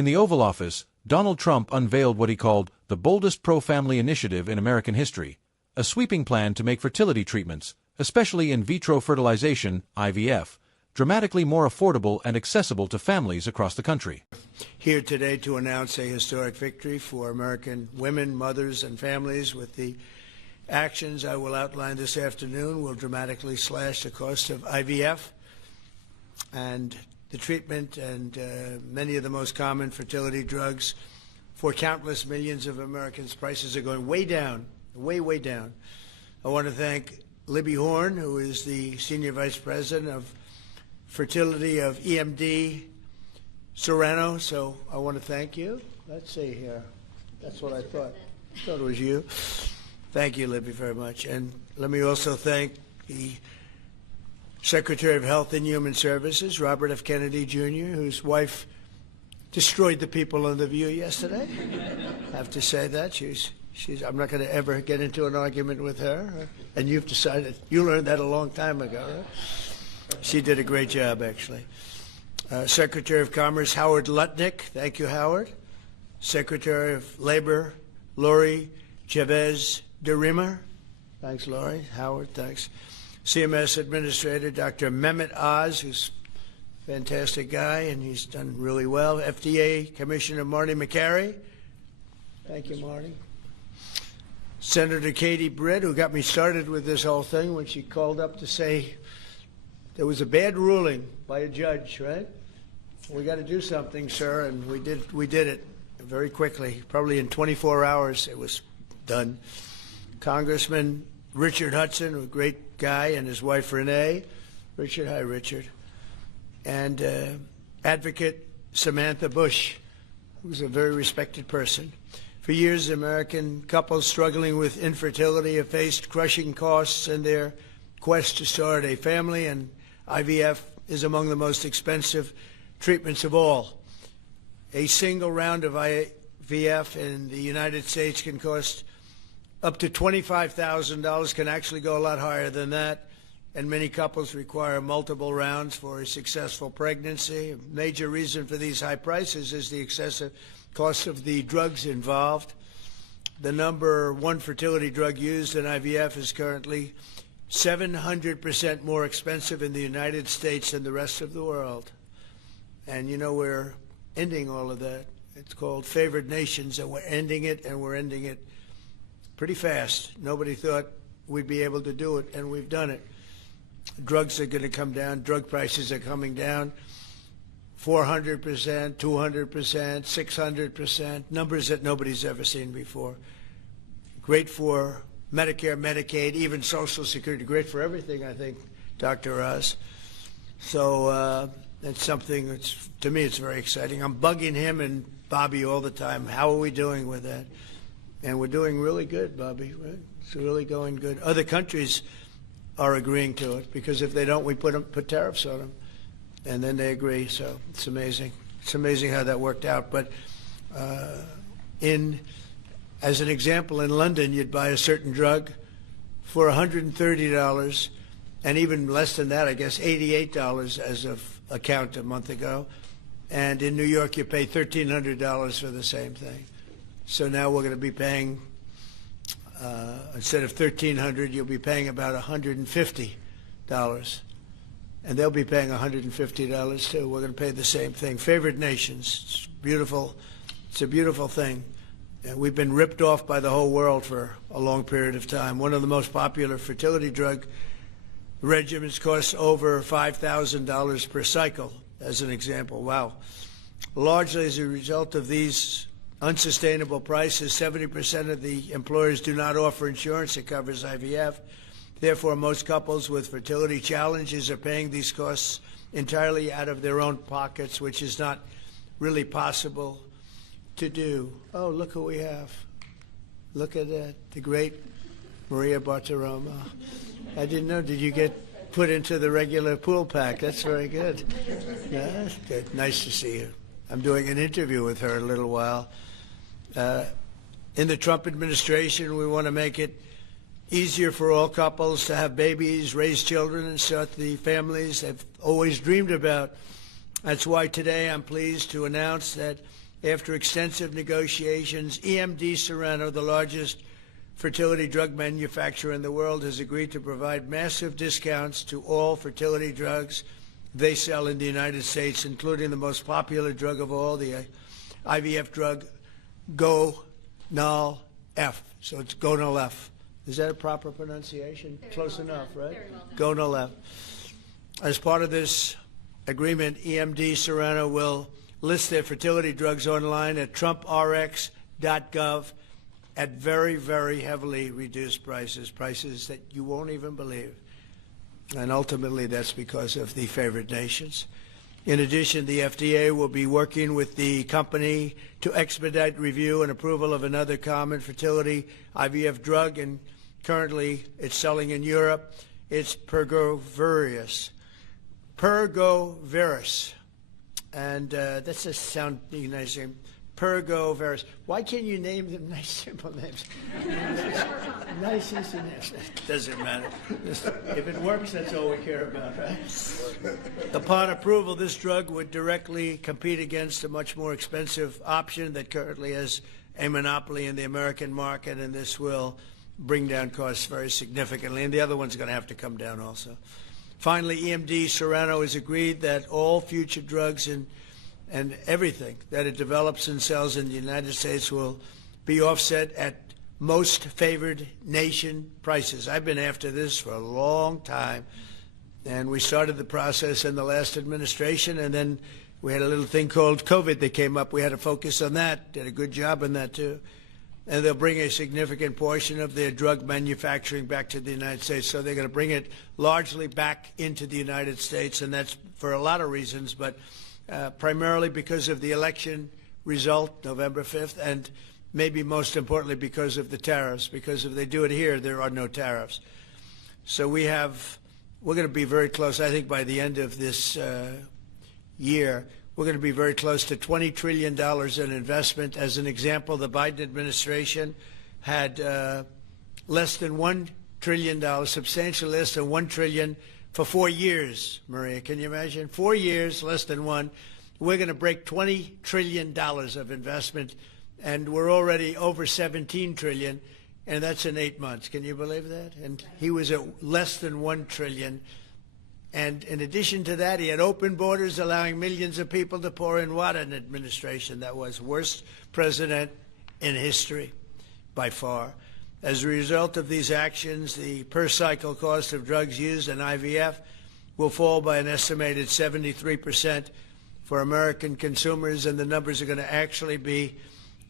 In the Oval Office, Donald Trump unveiled what he called the boldest pro-family initiative in American history, a sweeping plan to make fertility treatments, especially in vitro fertilization, IVF, dramatically more affordable and accessible to families across the country. Here today to announce a historic victory for American women, mothers, and families. With the actions I will outline this afternoon will dramatically slash the cost of IVF and the treatment and many of the most common fertility drugs for countless millions of Americans. Prices are going way down, way down. I want to thank Libby Horn, who is the Senior Vice President of Fertility of EMD Serrano. So I want to thank you. Let's see here. That's what I thought. I thought it was you. Thank you, Libby, very much. And let me also thank the Secretary of Health and Human Services, Robert F. Kennedy, Jr., whose wife destroyed the people on The View yesterday. I have to say that. I'm not going to ever get into an argument with her. And you've decided, you learned that a long time ago, right? She did a great job, actually. Secretary of Commerce, Howard Lutnick. Thank you, Howard. Secretary of Labor, Lori Chavez de Rima. Thanks, Lori. Howard, thanks. CMS Administrator, Dr. Mehmet Oz, who's a fantastic guy, and he's done really well. FDA Commissioner Marty McCary. Thank you, Marty. Senator Katie Britt, who got me started with this whole thing when she called up to say there was a bad ruling by a judge, right? We got to do something, sir, and we did it very quickly. Probably in 24 hours it was done. Congressman Richard Hudson, a great guy, and his wife Renee. Richard, hi, Richard. And Advocate Samantha Bush, who's a very respected person. For years, American couples struggling with infertility have faced crushing costs in their quest to start a family, and IVF is among the most expensive treatments of all. A single round of IVF in the United States can cost up to $25,000, can actually go a lot higher than that, and many couples require multiple rounds for a successful pregnancy. A major reason for these high prices is the excessive cost of the drugs involved. The number one fertility drug used in IVF is currently 700% more expensive in the United States than the rest of the world. And you know, we're ending all of that. It's called favored nations, and we're ending it, and we're ending it pretty fast. Nobody thought we'd be able to do it, and we've done it. Drugs are going to come down. Drug prices are coming down. 400%, 200%, 600%, numbers that nobody's ever seen before. Great for Medicare, Medicaid, even Social Security. Great for everything, I think, Dr. Oz. So that's something that's, to me, it's very exciting. I'm bugging him and Bobby all the time. How are we doing with that? And we're doing really good, Bobby, right? It's really going good. Other countries are agreeing to it, because if they don't, we put tariffs on them. And then they agree, so it's amazing. It's amazing how that worked out. But as an example, in London, you'd buy a certain drug for $130, and even less than that, I guess, $88 as of a count a month ago. And in New York, you pay $1,300 for the same thing. So now we're going to be paying, instead of $1,300, you'll be paying about $150. And they'll be paying $150 too. We're going to pay the same thing. Favored nations. It's beautiful. It's a beautiful thing. And we've been ripped off by the whole world for a long period of time. One of the most popular fertility drug regimens costs over $5,000 per cycle, as an example. Wow. Largely as a result of these unsustainable prices, 70% of the employers do not offer insurance that covers IVF. Therefore, most couples with fertility challenges are paying these costs entirely out of their own pockets, which is not really possible to do. Oh, look who we have. Look at that, the great Maria Bartiromo. I didn't know, did you get put into the regular pool pack? That's very good. Yeah, that's good. Nice to see you. I'm doing an interview with her in a little while. In the Trump administration, we want to make it easier for all couples to have babies, raise children, and start the families they've always dreamed about. That's why today I'm pleased to announce that After extensive negotiations, EMD Serrano, the largest fertility drug manufacturer in the world, has agreed to provide massive discounts to all fertility drugs they sell in the United States, including the most popular drug of all, the IVF drug Gonal-F. So it's Gonal-F. Is that a proper pronunciation? Close enough, right? Gonal-F. As part of this agreement, EMD Serrano will list their fertility drugs online at trumprx.gov at very, very heavily reduced prices, prices that you won't even believe. And ultimately, that's because of the favored nations. In addition, the FDA will be working with the company to expedite review and approval of another common fertility IVF drug, and currently it's selling in Europe. It's Pergoveris. And that's a sounding nice name. Pergoveris. Why can't you name them nice, simple names? Nice, easy names. Doesn't matter. If it works, that's all we care about, right? Upon approval, this drug would directly compete against a much more expensive option that currently has a monopoly in the American market, and this will bring down costs very significantly. And the other one's going to have to come down also. Finally, EMD Serrano has agreed that all future drugs and everything that it develops and sells in the United States will be offset at most favored nation prices. I've been after this for a long time, and we started the process in the last administration, and then we had a little thing called COVID that came up. We had to focus on that, did a good job on that too. And they'll bring a significant portion of their drug manufacturing back to the United States. So they're going to bring it largely back into the United States, and that's for a lot of reasons, but primarily because of the election result, November 5th, and maybe most importantly because of the tariffs, because if they do it here, there are no tariffs. So we're going to be very close, I think by the end of this year, we're going to be very close to $20 trillion in investment. As an example, the Biden administration had less than $1 trillion, substantially less than $1 trillion for 4 years, Maria. Can you imagine? 4 years, less than one. We're going to break $20 trillion of investment, and we're already over $17 trillion, and that's in 8 months. Can you believe that? And he was at less than $1 trillion. And in addition to that, he had open borders, allowing millions of people to pour in. What an administration that was. Worst president in history, by far. As a result of these actions, the per-cycle cost of drugs used in IVF will fall by an estimated 73% for American consumers, and the numbers are going to actually be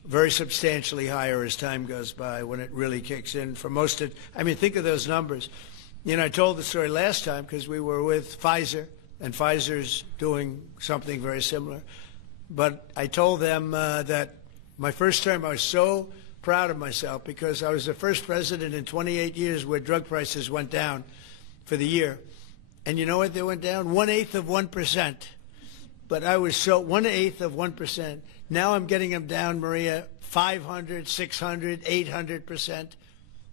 very substantially higher as time goes by when it really kicks in. For most of, I mean, think of those numbers. You know, I told the story last time because we were with Pfizer, and Pfizer's doing something very similar. But I told them that my first term, I was so proud of myself because I was the first president in 28 years where drug prices went down for the year. And you know what they went down? 1/8 of 1%. But I was so 1/8 of 1%. Now I'm getting them down, Maria, 500, 600, 800%.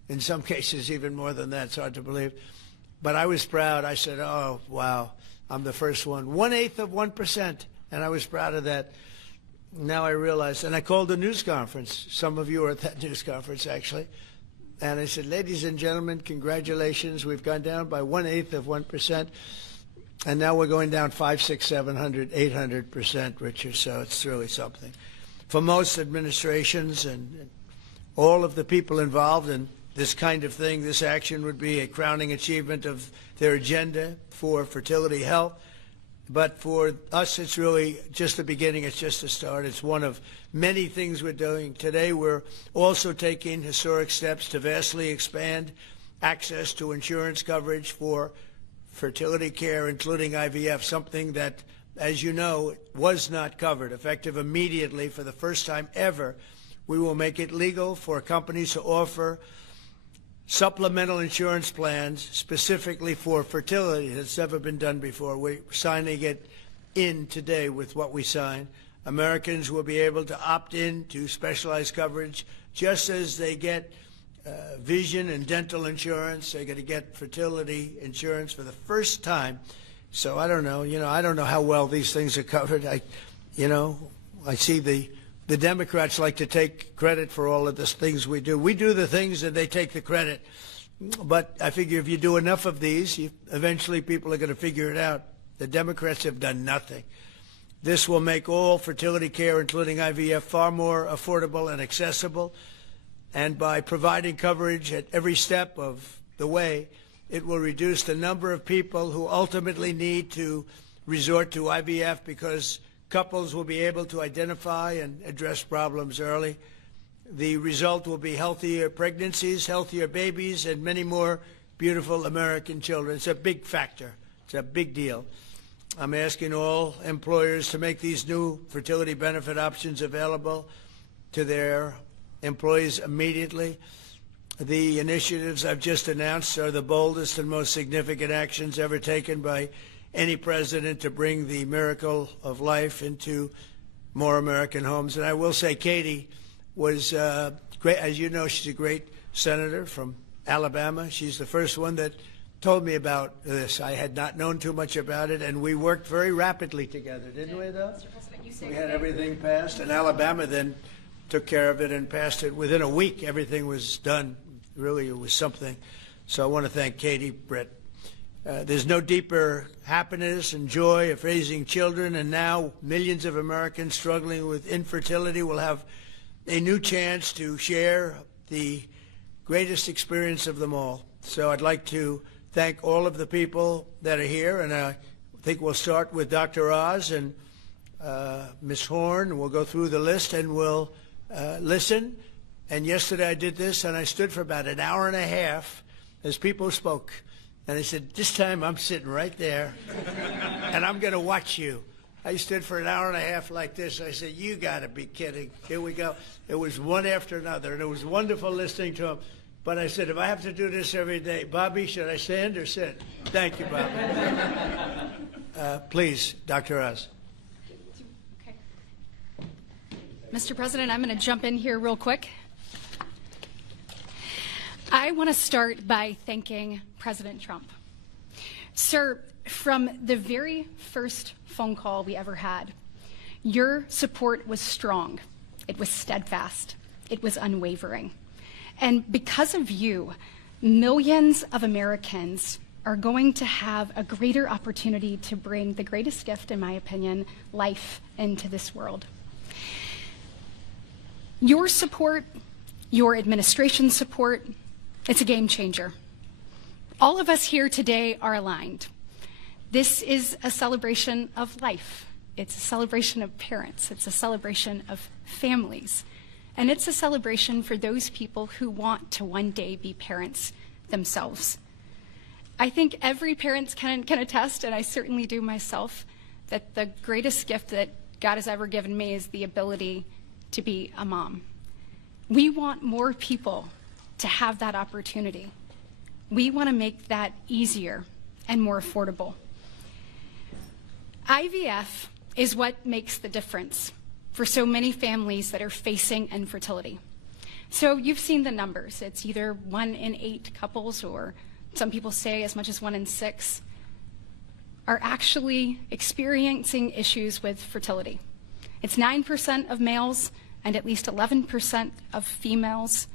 In some cases, even more than that. It's hard to believe. But I was proud. I said, oh, wow, I'm the first one. 1/8 of 1%. And I was proud of that. Now I realize, and I called a news conference. Some of you were at that news conference, actually. And I said, ladies and gentlemen, congratulations. We've gone down by 1/8 of 1%. And now we're going down 500, 600, 700, 800%, Richard. So it's really something. For most administrations and all of the people involved in this kind of thing, this action would be a crowning achievement of their agenda for fertility health. But for us, it's really just the beginning. It's just a start. It's one of many things we're doing. Today, we're also taking historic steps to vastly expand access to insurance coverage for fertility care, including IVF, something that, as you know, was not covered. Effective immediately, for the first time ever, we will make it legal for companies to offer supplemental insurance plans specifically for fertility. That's never been done before. We're signing it in today with what we sign. Americans will be able to opt in to specialized coverage just as they get vision and dental insurance. They're going to get fertility insurance for the first time. So I don't know. I don't know how well these things are covered. I see the the Democrats like to take credit for all of the things we do. We do the things and they take the credit. But I figure if you do enough of these, eventually people are going to figure it out. The Democrats have done nothing. This will make all fertility care, including IVF, far more affordable and accessible. And by providing coverage at every step of the way, it will reduce the number of people who ultimately need to resort to IVF because couples will be able to identify and address problems early. The result will be healthier pregnancies, healthier babies, and many more beautiful American children. It's a big factor. It's a big deal. I'm asking all employers to make these new fertility benefit options available to their employees immediately. The initiatives I've just announced are the boldest and most significant actions ever taken by any president to bring the miracle of life into more American homes. And I will say Katie was great. As you know, she's a great senator from Alabama. She's the first one that told me about this. I had not known too much about it, and we worked very rapidly together, didn't we, though? Mr. President, you say we had everything passed, and Alabama then took care of it and passed it. Within a week, everything was done. Really, it was something. So I want to thank Katie, Brett. There's no deeper happiness and joy of raising children, and now millions of Americans struggling with infertility will have a new chance to share the greatest experience of them all. So I'd like to thank all of the people that are here, and I think we'll start with Dr. Oz and Ms. Horn. We'll go through the list and we'll listen. And yesterday I did this, and I stood for about an hour and a half as people spoke. And I said, this time I'm sitting right there, and I'm going to watch you. I stood for an hour and a half like this. I said, you got to be kidding. Here we go. It was one after another, and it was wonderful listening to them. But I said, if I have to do this every day, Bobby, should I stand or sit? Thank you, Bobby. Please, Dr. Oz. Okay. Mr. President, I'm going to jump in here real quick. I want to start by thanking President Trump. Sir, from the very first phone call we ever had, your support was strong. It was steadfast. It was unwavering. And because of you, millions of Americans are going to have a greater opportunity to bring the greatest gift, in my opinion, life into this world. Your support, your administration's support, it's a game changer. All of us here today are aligned. This is a celebration of life. It's a celebration of parents. It's a celebration of families. And it's a celebration for those people who want to one day be parents themselves. I think every parent can attest, and I certainly do myself, that the greatest gift that God has ever given me is the ability to be a mom. We want more people to have that opportunity. We want to make that easier and more affordable. IVF is what makes the difference for so many families that are facing infertility. So you've seen the numbers. It's either 1 in 8 couples, or some people say as much as 1 in 6, are actually experiencing issues with fertility. It's 9% of males and at least 11% of females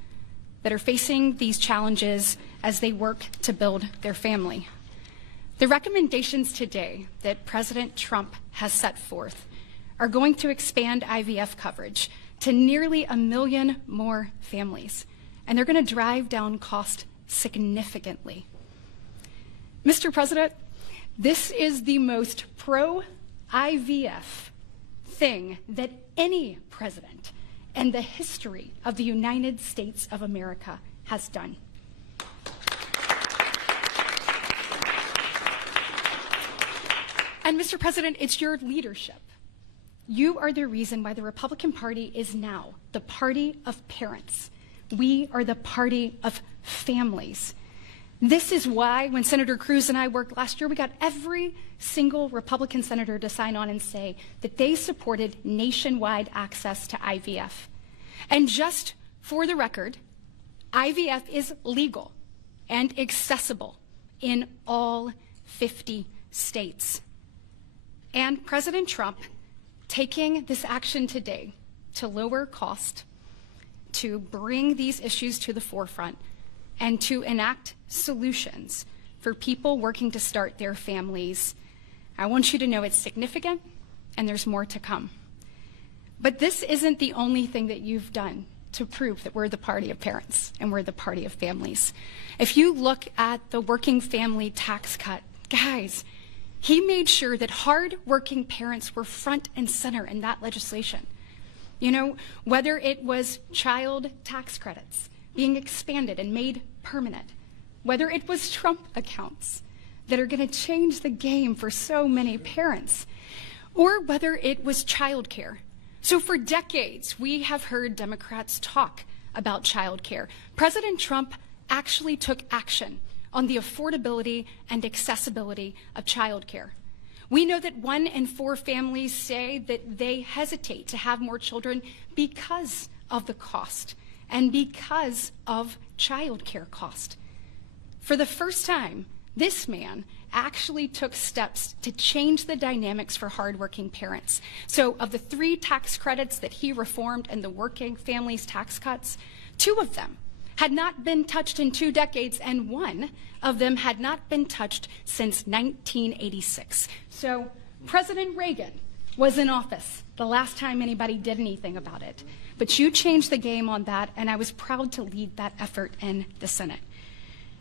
that are facing these challenges as they work to build their family. The recommendations today that President Trump has set forth are going to expand IVF coverage to nearly 1 million more families, and they're going to drive down cost significantly. Mr. President, this is the most pro-IVF thing that any president in the history of the United States of America has done. And Mr. President, it's your leadership. You are the reason why the Republican Party is now the party of parents. We are the party of families. This is why when Senator Cruz and I worked last year, we got every single Republican senator to sign on and say that they supported nationwide access to IVF. And just for the record, IVF is legal and accessible in all 50 states. And President Trump taking this action today to lower cost, to bring these issues to the forefront, and to enact solutions for people working to start their families. I want you to know it's significant, and there's more to come. But this isn't the only thing that you've done to prove that we're the party of parents and we're the party of families. If you look at the working family tax cut, guys, he made sure that hard-working parents were front and center in that legislation. You know, whether it was child tax credits being expanded and made permanent, whether it was Trump accounts that are going to change the game for so many parents, or whether it was childcare. So for decades, we have heard Democrats talk about childcare. President Trump actually took action on the affordability and accessibility of childcare. We know that 1 in 4 families say that they hesitate to have more children because of the cost and because of childcare cost. For the first time, this man actually took steps to change the dynamics for hardworking parents. So of the 3 tax credits that he reformed and the working families tax cuts, 2 of them had not been touched in 2 decades, and 1 of them had not been touched since 1986. So President Reagan was in office the last time anybody did anything about it. But you changed the game on that, and I was proud to lead that effort in the Senate.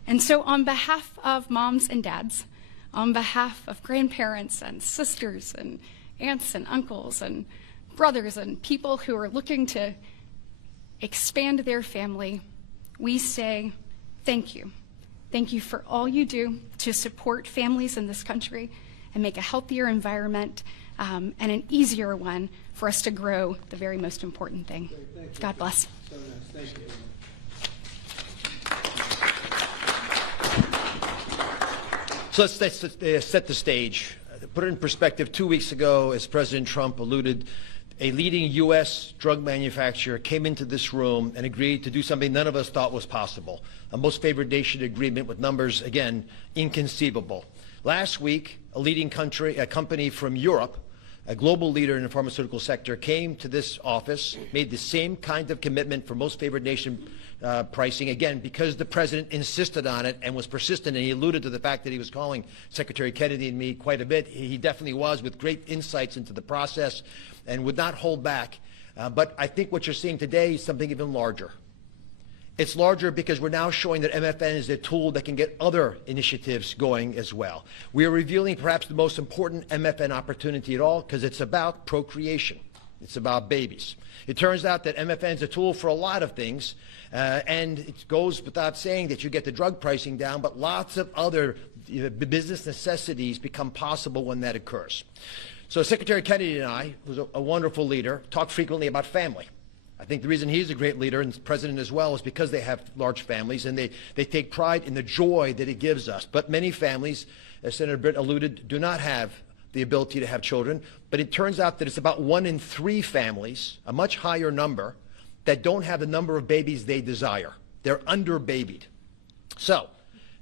And so on behalf of moms and dads, on behalf of grandparents and sisters and aunts and uncles and brothers and people who are looking to expand their family, we say thank you. Thank you for all you do to support families in this country and make a healthier environment and an easier one for us to grow the very most important thing. God bless. So nice. Thank you. So let's set the stage. To put it in perspective, 2 weeks ago, as President Trump alluded, a leading U.S. drug manufacturer came into this room and agreed to do something none of us thought was possible, a most favored nation agreement with numbers, again, inconceivable. Last week, a company from Europe, a global leader in the pharmaceutical sector, came to this office, made the same kind of commitment for most favored nation pricing, again, because the president insisted on it and was persistent, and he alluded to the fact that he was calling Secretary Kennedy and me quite a bit. He definitely was, with great insights into the process, and would not hold back. But I think what you're seeing today is something even larger. It's larger because we're now showing that MFN is a tool that can get other initiatives going as well. We are revealing perhaps the most important MFN opportunity at all, because it's about procreation. It's about babies. It turns out that MFN is a tool for a lot of things, and it goes without saying that you get the drug pricing down, but lots of other business necessities become possible when that occurs. So Secretary Kennedy and I, who's a wonderful leader, talk frequently about family. I think the reason he's a great leader, and the president as well, is because they have large families and they take pride in the joy that it gives us. But many families, as Senator Britt alluded, do not have the ability to have children. But it turns out that it's about 1 in 3 families, a much higher number, that don't have the number of babies they desire. They're under-babied. So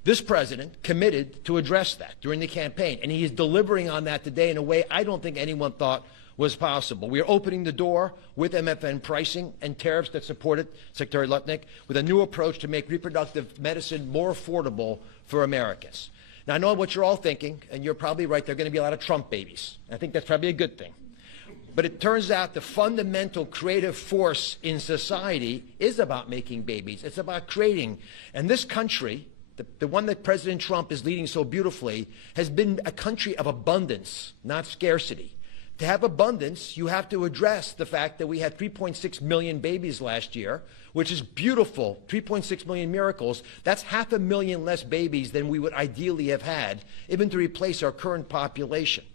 this president committed to address that during the campaign, and he is delivering on that today in a way I don't think anyone thought was possible. We are opening the door with MFN pricing and tariffs that support it, Secretary Lutnick, with a new approach to make reproductive medicine more affordable for Americans. Now, I know what you're all thinking, and you're probably right. There are going to be a lot of Trump babies. I think that's probably a good thing. But it turns out the fundamental creative force in society is about making babies. It's about creating. And this country, the one that President Trump is leading so beautifully, has been a country of abundance, not scarcity. To have abundance, you have to address the fact that we had 3.6 million babies last year, which is beautiful, 3.6 million miracles. That's 500,000 less babies than we would ideally have had, even to replace our current population.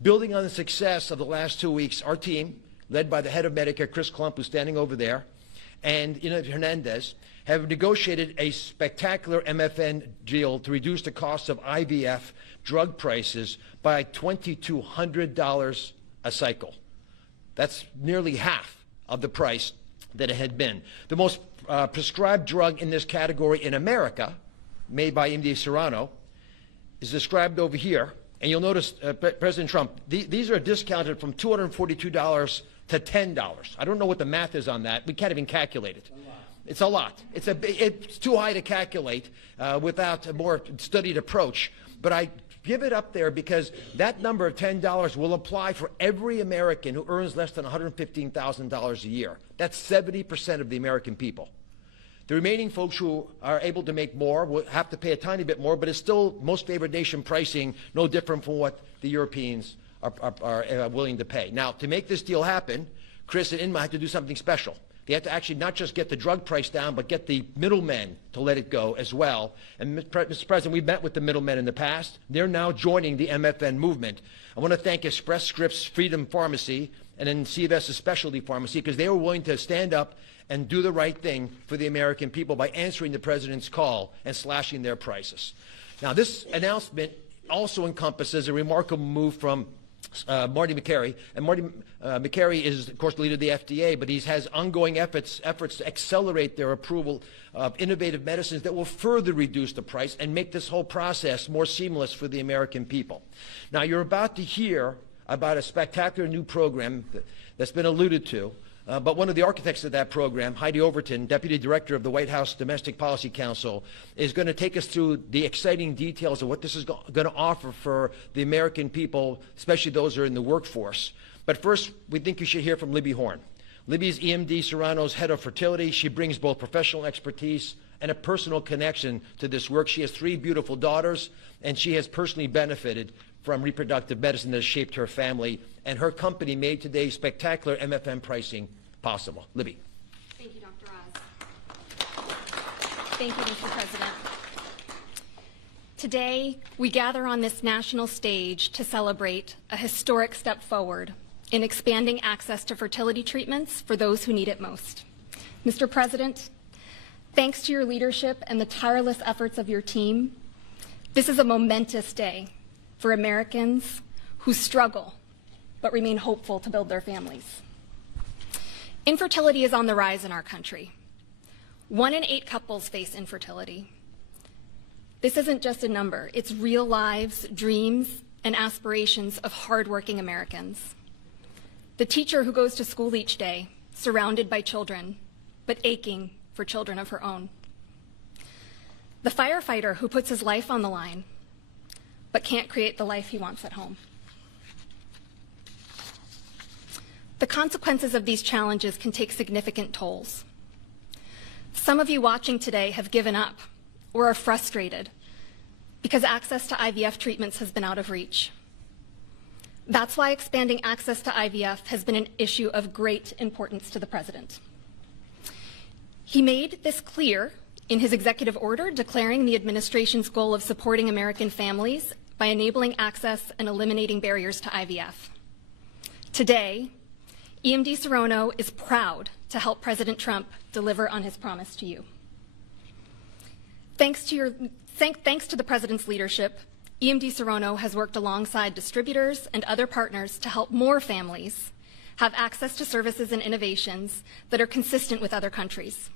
Building on the success of the last 2 weeks, our team, led by the head of Medicare, Chris Klump, who's standing over there, and Ina Hernandez, have negotiated a spectacular MFN deal to reduce the cost of IVF drug prices by $2,200 a cycle. That's nearly half of the price that it had been. The most prescribed drug in this category in America, made by MD Serrano, is described over here. And you'll notice, President Trump, these are discounted from $242 to $10. I don't know what the math is on that. We can't even calculate it. It's a lot. It's too high to calculate without a more studied approach. But I give it up there because that number of $10 will apply for every American who earns less than $115,000 a year. That's 70% of the American people. The remaining folks who are able to make more will have to pay a tiny bit more, but it's still most favored nation pricing, no different from what the Europeans are willing to pay. Now, to make this deal happen, Chris and Inma had to do something special. They had to actually not just get the drug price down, but get the middlemen to let it go as well. And Mr. President, we've met with the middlemen in the past. They're now joining the MFN movement. I want to thank Express Scripts Freedom Pharmacy and then CVS's Specialty Pharmacy because they were willing to stand up and do the right thing for the American people by answering the President's call and slashing their prices. Now, this announcement also encompasses a remarkable move from Marty Makary. And Marty Makary is, of course, the leader of the FDA, but he has ongoing efforts to accelerate their approval of innovative medicines that will further reduce the price and make this whole process more seamless for the American people. Now, you're about to hear about a spectacular new program that's been alluded to, but one of the architects of that program, Heidi Overton, Deputy Director of the White House Domestic Policy Council, is going to take us through the exciting details of what this is going to offer for the American people, especially those who are in the workforce. But first, we think you should hear from Libby Horn. Libby's EMD Serrano's head of fertility. She brings both professional expertise and a personal connection to this work. She has 3 beautiful daughters, and she has personally benefited from reproductive medicine that has shaped her family, and her company made today's spectacular MFN pricing possible. Libby. Thank you, Dr. Oz. Thank you, Mr. President. Today, we gather on this national stage to celebrate a historic step forward in expanding access to fertility treatments for those who need it most. Mr. President, thanks to your leadership and the tireless efforts of your team, this is a momentous day for Americans who struggle but remain hopeful to build their families. Infertility is on the rise in our country. 1 in 8 couples face infertility. This isn't just a number, it's real lives, dreams, and aspirations of hardworking Americans. The teacher who goes to school each day, surrounded by children, but aching for children of her own. The firefighter who puts his life on the line, but can't create the life he wants at home. The consequences of these challenges can take significant tolls. Some of you watching today have given up or are frustrated because access to IVF treatments has been out of reach. That's why expanding access to IVF has been an issue of great importance to the President. He made this clear in his executive order declaring the administration's goal of supporting American families by enabling access and eliminating barriers to IVF. Today, EMD Serrano is proud to help President Trump deliver on his promise to you. Thanks to the President's leadership, EMD Serrano has worked alongside distributors and other partners to help more families have access to services and innovations that are consistent with other countries.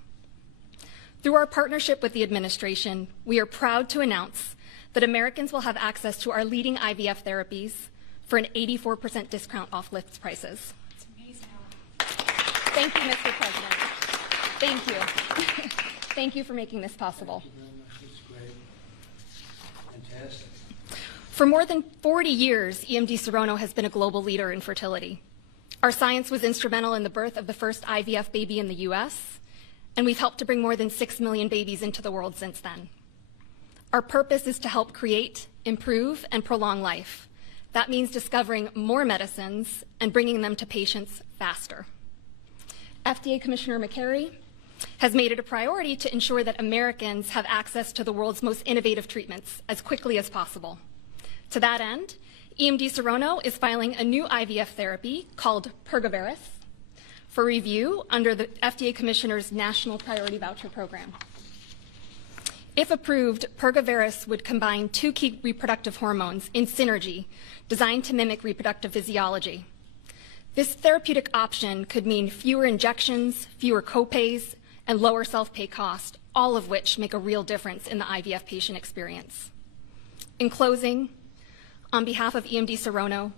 Through our partnership with the administration, we are proud to announce that Americans will have access to our leading IVF therapies for an 84% discount off list prices. It's amazing. Thank you, Mr. President. Thank you. Thank you for making this possible. Thank you very much. It's great. Fantastic. For more than 40 years, EMD Serrano has been a global leader in fertility. Our science was instrumental in the birth of the first IVF baby in the U.S., and we've helped to bring more than 6 million babies into the world since then. Our purpose is to help create, improve, and prolong life. That means discovering more medicines and bringing them to patients faster. FDA Commissioner Makary has made it a priority to ensure that Americans have access to the world's most innovative treatments as quickly as possible. To that end, EMD Serrano is filing a new IVF therapy called Pergoveris for review under the FDA Commissioner's National Priority Voucher Program. If approved, Pergoveris would combine 2 key reproductive hormones in synergy designed to mimic reproductive physiology. This therapeutic option could mean fewer injections, fewer copays, and lower self-pay cost, all of which make a real difference in the IVF patient experience. In closing, on behalf of EMD Serrano,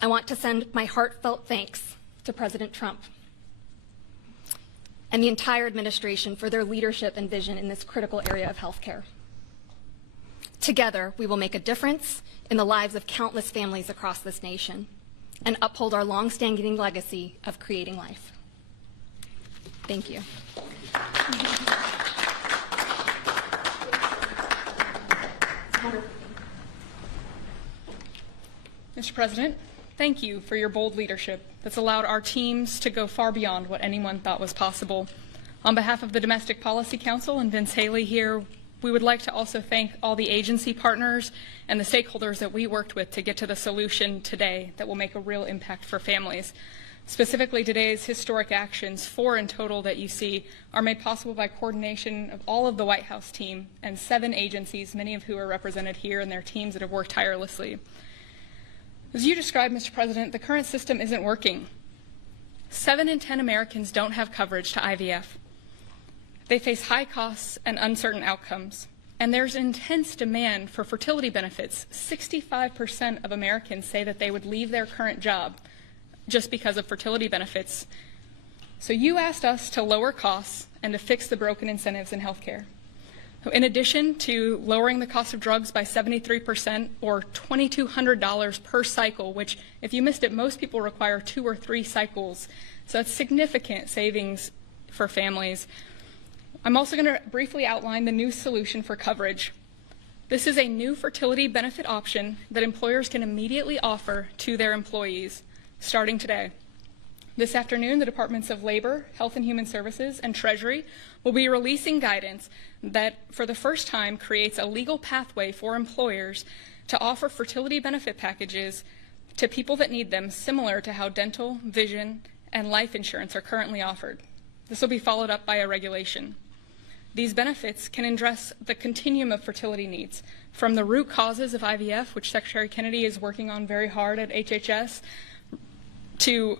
I want to send my heartfelt thanks to President Trump and the entire administration for their leadership and vision in this critical area of healthcare. Together, we will make a difference in the lives of countless families across this nation and uphold our long-standing legacy of creating life. Thank you. Mr. President, thank you for your bold leadership that's allowed our teams to go far beyond what anyone thought was possible. On behalf of the Domestic Policy Council and Vince Haley here, we would like to also thank all the agency partners and the stakeholders that we worked with to get to the solution today that will make a real impact for families. Specifically, today's historic actions, 4 in total that you see, are made possible by coordination of all of the White House team and 7 agencies, many of who are represented here, and their teams that have worked tirelessly. As you described, Mr. President, the current system isn't working. 7 in 10 Americans don't have coverage to IVF. They face high costs and uncertain outcomes. And there's intense demand for fertility benefits. 65% of Americans say that they would leave their current job just because of fertility benefits. So you asked us to lower costs and to fix the broken incentives in healthcare. In addition to lowering the cost of drugs by 73% or $2,200 per cycle, which if you missed it, most people require 2 or 3 cycles. So that's significant savings for families. I'm also going to briefly outline the new solution for coverage. This is a new fertility benefit option that employers can immediately offer to their employees starting today. This afternoon, the Departments of Labor, Health and Human Services, and Treasury will be releasing guidance that, for the first time, creates a legal pathway for employers to offer fertility benefit packages to people that need them, similar to how dental, vision, and life insurance are currently offered. This will be followed up by a regulation. These benefits can address the continuum of fertility needs, from the root causes of IVF, which Secretary Kennedy is working on very hard at HHS, to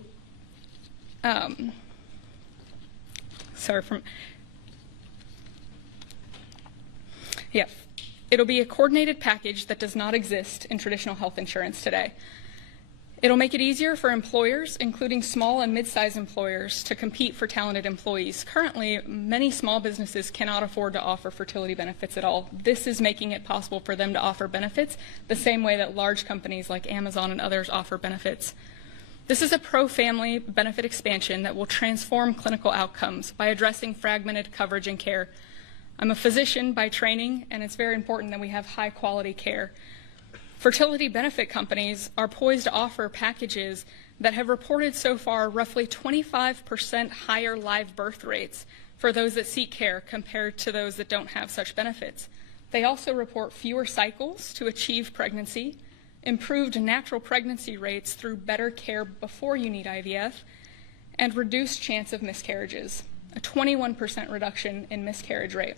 it'll be a coordinated package that does not exist in traditional health insurance today. It'll make it easier for employers, including small and mid-sized employers, to compete for talented employees. Currently, many small businesses cannot afford to offer fertility benefits at all. This is making it possible for them to offer benefits the same way that large companies like Amazon and others offer benefits. This is a pro-family benefit expansion that will transform clinical outcomes by addressing fragmented coverage and care. I'm a physician by training, and it's very important that we have high-quality care. Fertility benefit companies are poised to offer packages that have reported so far roughly 25% higher live birth rates for those that seek care compared to those that don't have such benefits. They also report fewer cycles to achieve pregnancy, improved natural pregnancy rates through better care before you need IVF, and reduced chance of miscarriages, a 21% reduction in miscarriage rate.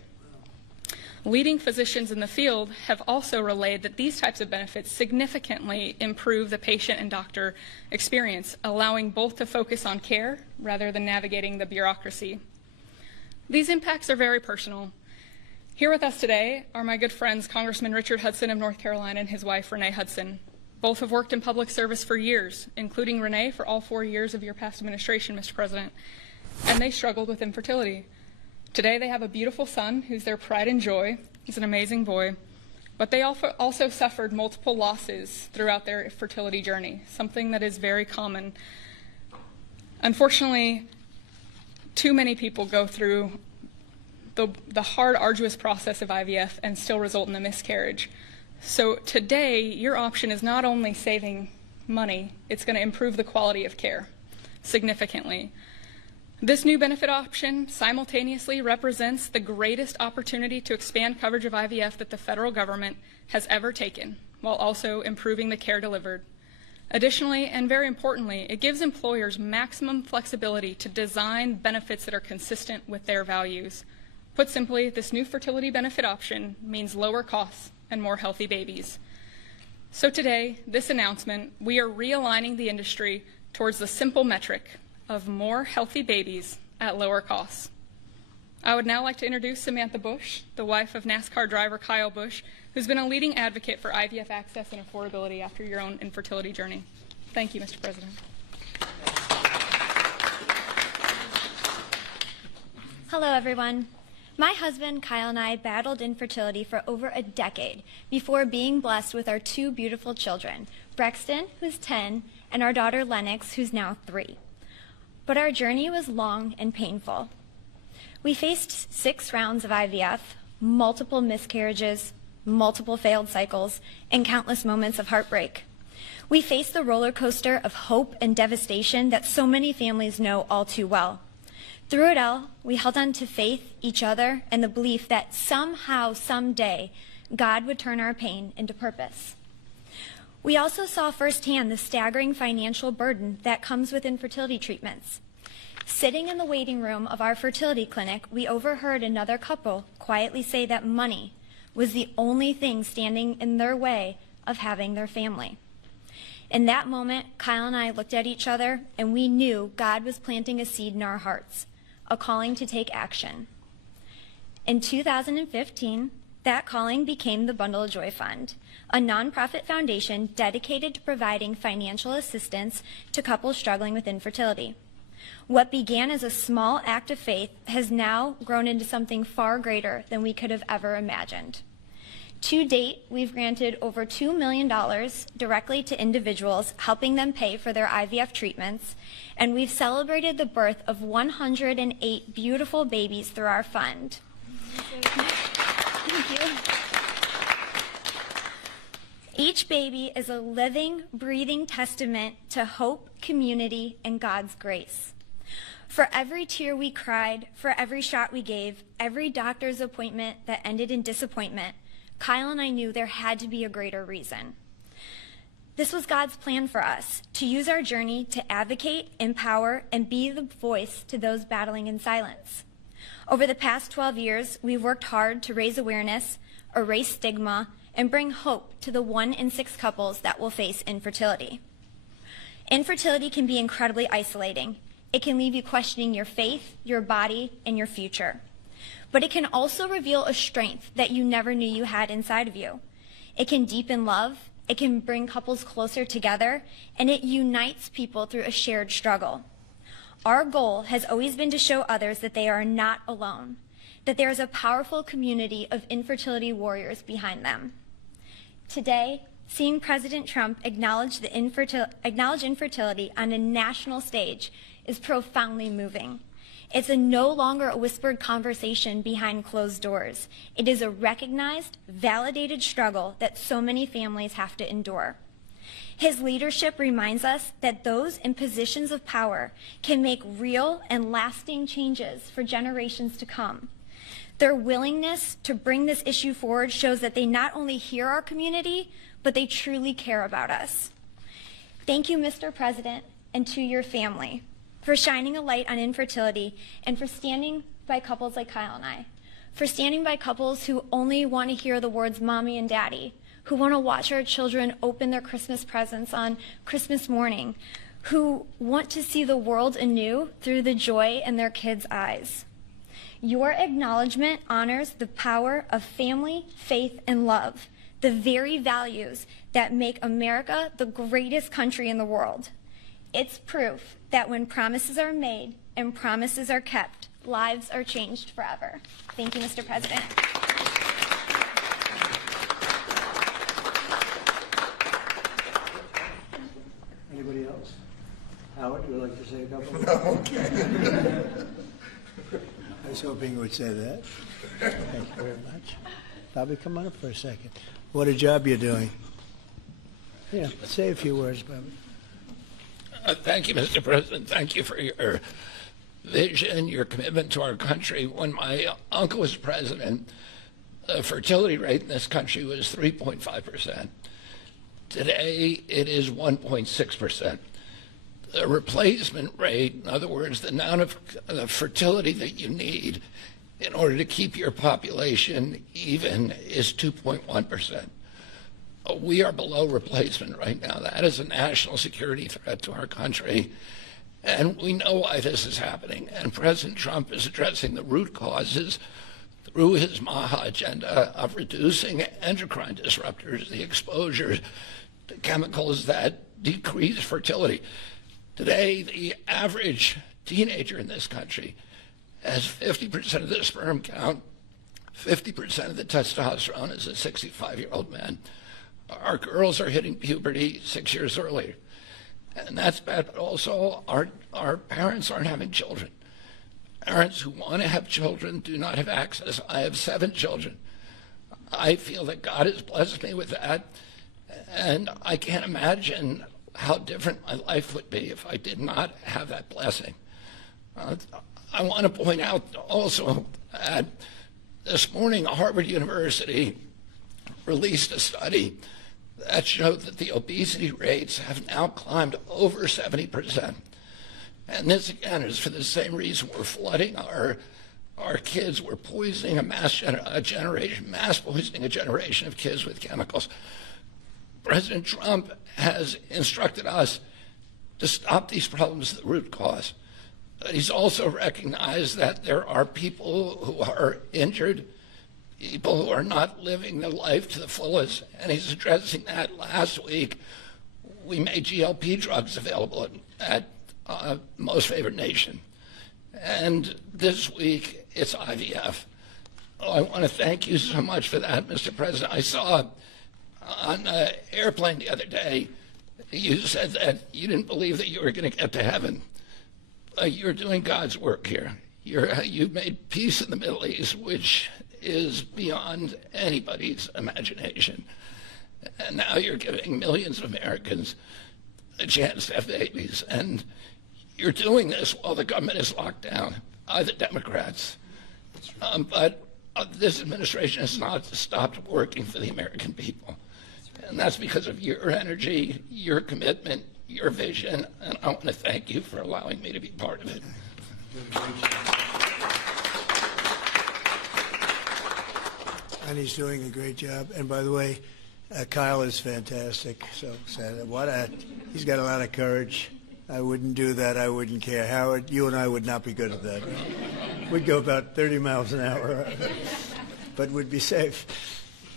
Leading physicians in the field have also relayed that these types of benefits significantly improve the patient and doctor experience, allowing both to focus on care rather than navigating the bureaucracy. These impacts are very personal. Here with us today are my good friends, Congressman Richard Hudson of North Carolina and his wife, Renee Hudson. Both have worked in public service for years, including Renee for all 4 years of your past administration, Mr. President, and they struggled with infertility. Today they have a beautiful son who's their pride and joy. He's an amazing boy. But they also suffered multiple losses throughout their fertility journey, something that is very common. Unfortunately, too many people go through the hard, arduous process of IVF and still result in a miscarriage. So today, your option is not only saving money, it's going to improve the quality of care significantly. This new benefit option simultaneously represents the greatest opportunity to expand coverage of IVF that the federal government has ever taken, while also improving the care delivered. Additionally, and very importantly, it gives employers maximum flexibility to design benefits that are consistent with their values. Put simply, this new fertility benefit option means lower costs and more healthy babies. So today, this announcement, we are realigning the industry towards the simple metric of more healthy babies at lower costs. I would now like to introduce Samantha Bush, the wife of NASCAR driver Kyle Busch, who's been a leading advocate for IVF access and affordability after your own infertility journey. Thank you, Mr. President. Hello, everyone. My husband, Kyle, and I battled infertility for over a decade before being blessed with our two beautiful children, Brexton, who's 10, and our daughter, Lennox, who's now 3. But our journey was long and painful. We faced 6 rounds of IVF, multiple miscarriages, multiple failed cycles, and countless moments of heartbreak. We faced the roller coaster of hope and devastation that so many families know all too well. Through it all, we held on to faith, each other, and the belief that somehow, someday, God would turn our pain into purpose. We also saw firsthand the staggering financial burden that comes with infertility treatments. Sitting in the waiting room of our fertility clinic, we overheard another couple quietly say that money was the only thing standing in their way of having their family. In that moment, Kyle and I looked at each other, and we knew God was planting a seed in our hearts, a calling to take action. In 2015, that calling became the Bundle of Joy Fund, a nonprofit foundation dedicated to providing financial assistance to couples struggling with infertility. What began as a small act of faith has now grown into something far greater than we could have ever imagined. To date, we've granted over $2 million directly to individuals, helping them pay for their IVF treatments, and we've celebrated the birth of 108 beautiful babies through our fund. Thank you. Each baby is a living, breathing testament to hope, community, and God's grace. For every tear we cried, for every shot we gave, every doctor's appointment that ended in disappointment, Kyle and I knew there had to be a greater reason. This was God's plan for us, to use our journey to advocate, empower, and be the voice to those battling in silence. Over the past 12 years, we've worked hard to raise awareness, erase stigma, and bring hope to the 1 in 6 couples that will face infertility. Infertility can be incredibly isolating. It can leave you questioning your faith, your body, and your future. But it can also reveal a strength that you never knew you had inside of you. It can deepen love, it can bring couples closer together, and it unites people through a shared struggle. Our goal has always been to show others that they are not alone, that there is a powerful community of infertility warriors behind them. Today, seeing President Trump acknowledge infertility on a national stage is profoundly moving. It's no longer a whispered conversation behind closed doors. It is a recognized, validated struggle that so many families have to endure. His leadership reminds us that those in positions of power can make real and lasting changes for generations to come. Their willingness to bring this issue forward shows that they not only hear our community, but they truly care about us. Thank you, Mr. President, and to your family, for shining a light on infertility and for standing by couples like Kyle and I, for standing by couples who only want to hear the words mommy and daddy, who want to watch our children open their Christmas presents on Christmas morning, who want to see the world anew through the joy in their kids' eyes. Your acknowledgement honors the power of family, faith, and love, the very values that make America the greatest country in the world. It's proof that when promises are made and promises are kept, lives are changed forever. Thank you, Mr. President. Anybody else? Howard, would you like to say a couple? No, okay. I was hoping you would say that. Thank you very much. Bobby, come on up for a second. What a job you're doing. Yeah, say a few words, Bobby. Thank you, Mr. President. Thank you for your vision, your commitment to our country. When my uncle was president, the fertility rate in this country was 3.5%. Today, it is 1.6%. The replacement rate, in other words, the amount of fertility that you need in order to keep your population even, is 2.1%. We are below replacement right now. That is a national security threat to our country. And we know why this is happening. And President Trump is addressing the root causes through his MAHA agenda of reducing endocrine disruptors, the exposure to chemicals that decrease fertility. Today, the average teenager in this country has 50% of the sperm count, 50% of the testosterone as a 65-year-old man. Our girls are hitting puberty 6 years earlier. And that's bad, but also our parents aren't having children. Parents who want to have children do not have access. I have 7 children. I feel that God has blessed me with that, and I can't imagine how different my life would be if I did not have that blessing. I want to point out also that this morning Harvard University released a study that showed that the obesity rates have now climbed over 70%. And this, again, is for the same reason we're flooding our kids. We're poisoning mass poisoning a generation of kids with chemicals. President Trump has instructed us to stop these problems at the root cause. But he's also recognized that there are people who are injured, people who are not living their life to the fullest, and he's addressing that. Last week, we made GLP drugs available at Most Favored Nation. And this week, it's IVF. I want to thank you so much for that, Mr. President. I saw on an airplane the other day, you said that you didn't believe that you were going to get to heaven. You're doing God's work here. You've made peace in the Middle East, which is beyond anybody's imagination. And now you're giving millions of Americans a chance to have babies. And you're doing this while the government is locked down by the Democrats. But this administration has not stopped working for the American people. And that's because of your energy, your commitment, your vision, and I want to thank you for allowing me to be part of it. And he's doing a great job. And by the way, Kyle is fantastic. So he's got a lot of courage. I wouldn't do that. I wouldn't care. Howard, you and I would not be good at that. We'd go about 30 miles an hour, but we'd be safe.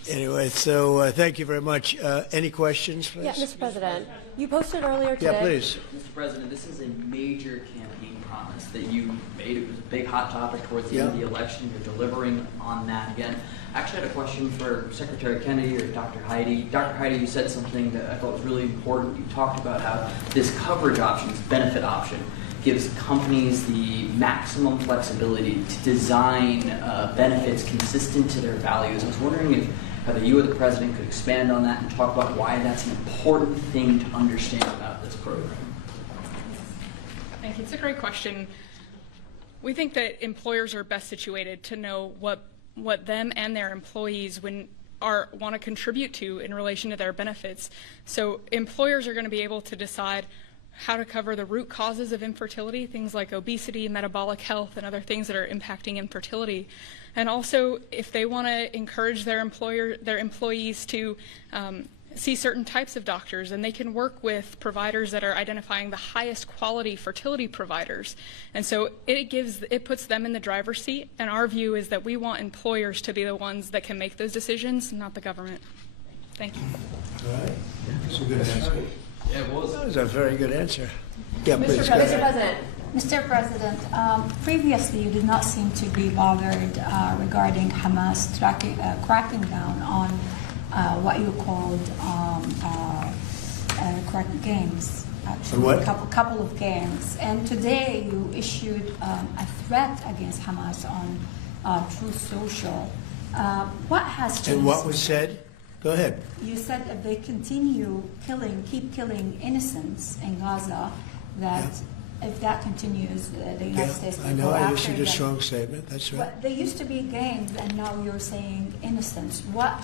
Anyway, so thank you very much. Any questions, please? Yeah, Mr. President, you posted earlier today. Yeah, please. Mr. President, this is a major campaign promise that you made. It was a big hot topic towards the end of the election. You're delivering on that again. I actually had a question for Secretary Kennedy or Dr. Heidi. Dr. Heidi, you said something that I thought was really important. You talked about how this coverage option, this benefit option, gives companies the maximum flexibility to design benefits consistent to their values. I was wondering if either you or the President could expand on that and talk about why that's an important thing to understand about this program. Thank you. It's a great question. We think that employers are best situated to know what them and their employees want to contribute to in relation to their benefits. So employers are going to be able to decide how to cover the root causes of infertility, things like obesity, metabolic health, and other things that are impacting infertility. And also, if they want to encourage their employees to see certain types of doctors, and they can work with providers that are identifying the highest quality fertility providers. And so it puts them in the driver's seat, and our view is that we want employers to be the ones that can make those decisions, not the government. Thank you. All right. That's a good answer. Yeah, it was. That was a very good answer. Yeah, please. Mr. President. Mr. President, previously you did not seem to be bothered regarding Hamas cracking down on what you called games. Actually, what? A couple of games. And today you issued a threat against Hamas on Truth Social. What has changed? And what was said? Go ahead. You said if they continue keep killing innocents in Gaza, that if that continues, the United States will I know go I after issued a them. strong statement. That's right. But they used to be games, and now you're saying innocents. What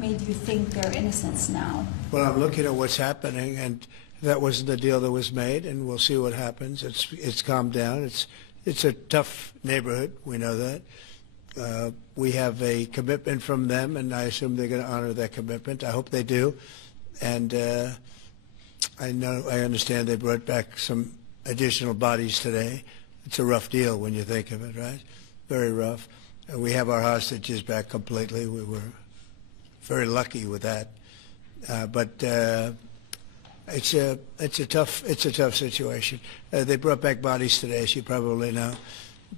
made you think they're innocents now? Well, I'm looking at what's happening, and that wasn't the deal that was made, and we'll see what happens. It's calmed down. It's a tough neighborhood. We know that. We have a commitment from them, and I assume they're going to honor that commitment. I hope they do. And I understand they brought back some additional bodies today. It's a rough deal when you think of it, right? Very rough. We have our hostages back completely. We were very lucky with that. But it's a tough situation. They brought back bodies today, as you probably know.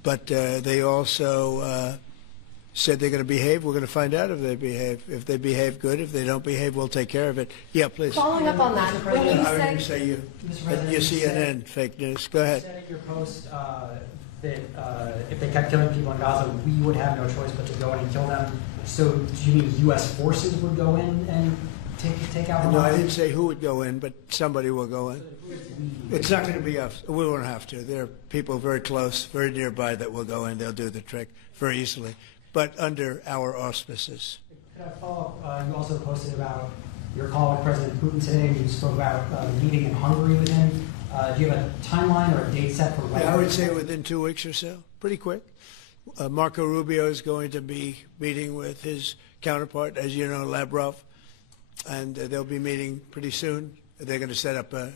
But they also said they're going to behave. We're going to find out if they behave. If they behave good, if they don't behave, we'll take care of it. Yeah, please. Following up on that, I was going to say you CNN fake news. Go ahead. You said in your post that if they kept killing people in Gaza, we would have no choice but to go in and kill them. So do you mean U.S. forces would go in and take out Hamas? No, I didn't say who would go in, but somebody will go in. It's not going to be us. We won't have to. There are people very close, very nearby that will go in. They'll do the trick very easily, but under our auspices. Could I follow up? You also posted about your call with President Putin today, and you spoke about meeting in Hungary with him. Do you have a timeline or a date set for when? Yeah, I would say within 2 weeks or so, pretty quick. Marco Rubio is going to be meeting with his counterpart, as you know, Lavrov, and they'll be meeting pretty soon. They're going to set up a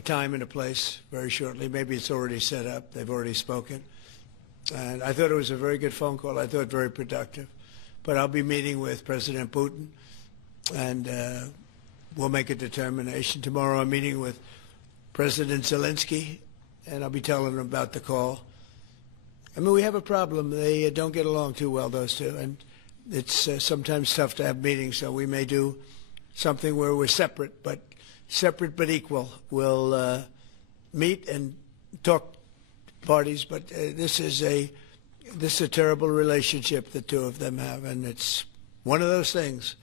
time and a place very shortly. Maybe it's already set up. They've already spoken. And I thought it was a very good phone call. I thought very productive. But I'll be meeting with President Putin, and we'll make a determination. Tomorrow I'm meeting with President Zelensky, and I'll be telling him about the call. I mean, we have a problem. They don't get along too well, those two, and it's sometimes tough to have meetings, so we may do something where we're separate but equal. We'll meet and talk parties, but this is a terrible relationship the two of them have, and it's one of those things.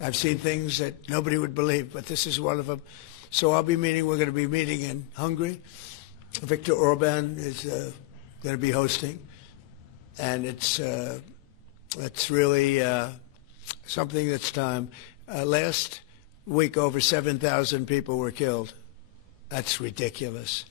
I've seen things that nobody would believe, but this is one of them. So we're going to be meeting in Hungary. Viktor Orban is going to be hosting, and it's really something that's time. Last week, over 7,000 people were killed. That's ridiculous.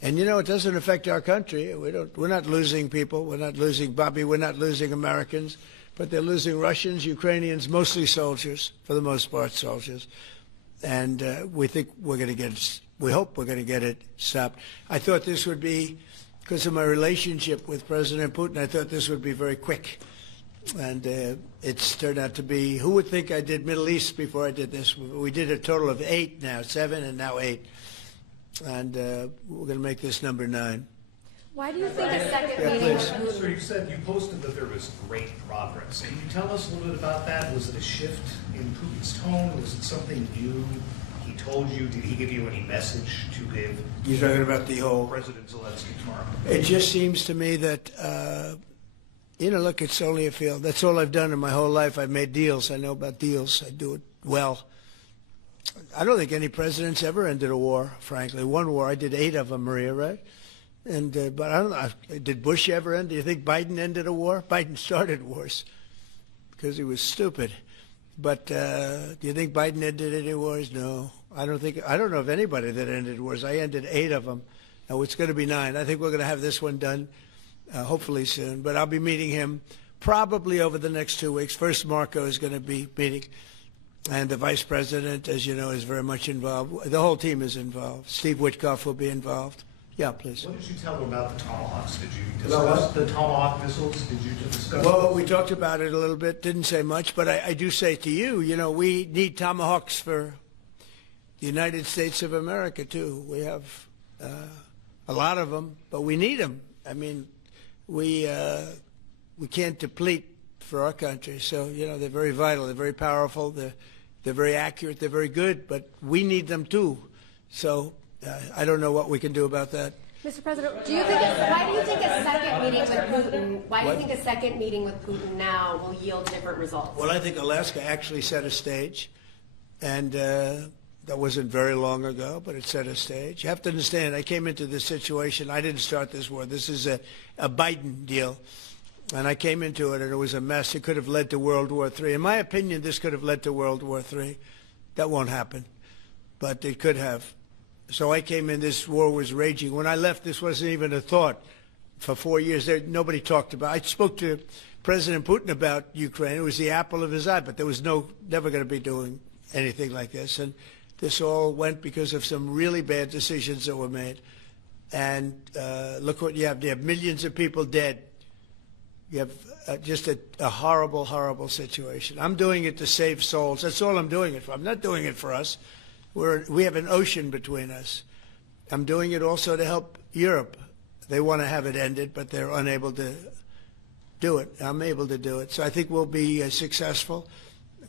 And you know, it doesn't affect our country. We're not losing people. We're not losing Bobby. We're not losing Americans, but they're losing Russians, Ukrainians, mostly soldiers, for the most part, soldiers. And we think we're going to get it. We hope we're going to get it stopped. I thought this would be, because of my relationship with President Putin, I thought this would be very quick. And it's turned out to be, who would think I did Middle East before I did this? We did a total of 8 now, 7 and now 8. And we're going to make this number 9. Why do you think a second meeting with Putin? So you said you posted that there was great progress. Can you tell us a little bit about that? Was it a shift in Putin's tone? Was it something new he told you? Did he give you any message to give? You're talking about the whole President Zelensky tomorrow. It just seems to me that, look, it's only a field. That's all I've done in my whole life. I've made deals. I know about deals. I do it well. I don't think any president's ever ended a war, frankly. One war, I did 8 of them, Maria, right? And but I don't know, did Bush ever end? Do you think Biden ended a war? Biden started wars because he was stupid. But do you think Biden ended any wars? No. I don't know of anybody that ended wars. I ended 8 of them. Now it's going to be 9. I think we're going to have this one done hopefully soon. But I'll be meeting him probably over the next 2 weeks. First, Marco is going to be meeting. And the vice president, as you know, is very much involved. The whole team is involved. Steve Witkoff will be involved. Yeah, please. What did you tell them about the Tomahawks? Did you discuss the Tomahawk missiles? Did you discuss? Well, we talked about it a little bit. Didn't say much, but I do say to you, we need Tomahawks for the United States of America, too. We have a lot of them, but we need them. I mean, we can't deplete for our country. So, they're very vital. They're very powerful. They're very accurate. They're very good, but we need them, too. So I don't know what we can do about that. Mr. President, why do you think a second meeting with Putin? Why do you think a second meeting with Putin now will yield different results? Well, I think Alaska actually set a stage, and that wasn't very long ago, but it set a stage. You have to understand, I came into this situation. I didn't start this war. This is a Biden deal, and I came into it, and it was a mess. It could have led to World War III. In my opinion, this could have led to World War III. That won't happen, but it could have. So I came in, this war was raging. When I left, this wasn't even a thought. For 4 years, nobody talked about it. I spoke to President Putin about Ukraine. It was the apple of his eye, but there was never going to be doing anything like this. And this all went because of some really bad decisions that were made. And look what you have. You have millions of people dead. You have just a horrible, horrible situation. I'm doing it to save souls. That's all I'm doing it for. I'm not doing it for us. We have an ocean between us. I'm doing it also to help Europe They want to have it ended, but they're unable to do it. I'm able to do it. So I think we'll be successful.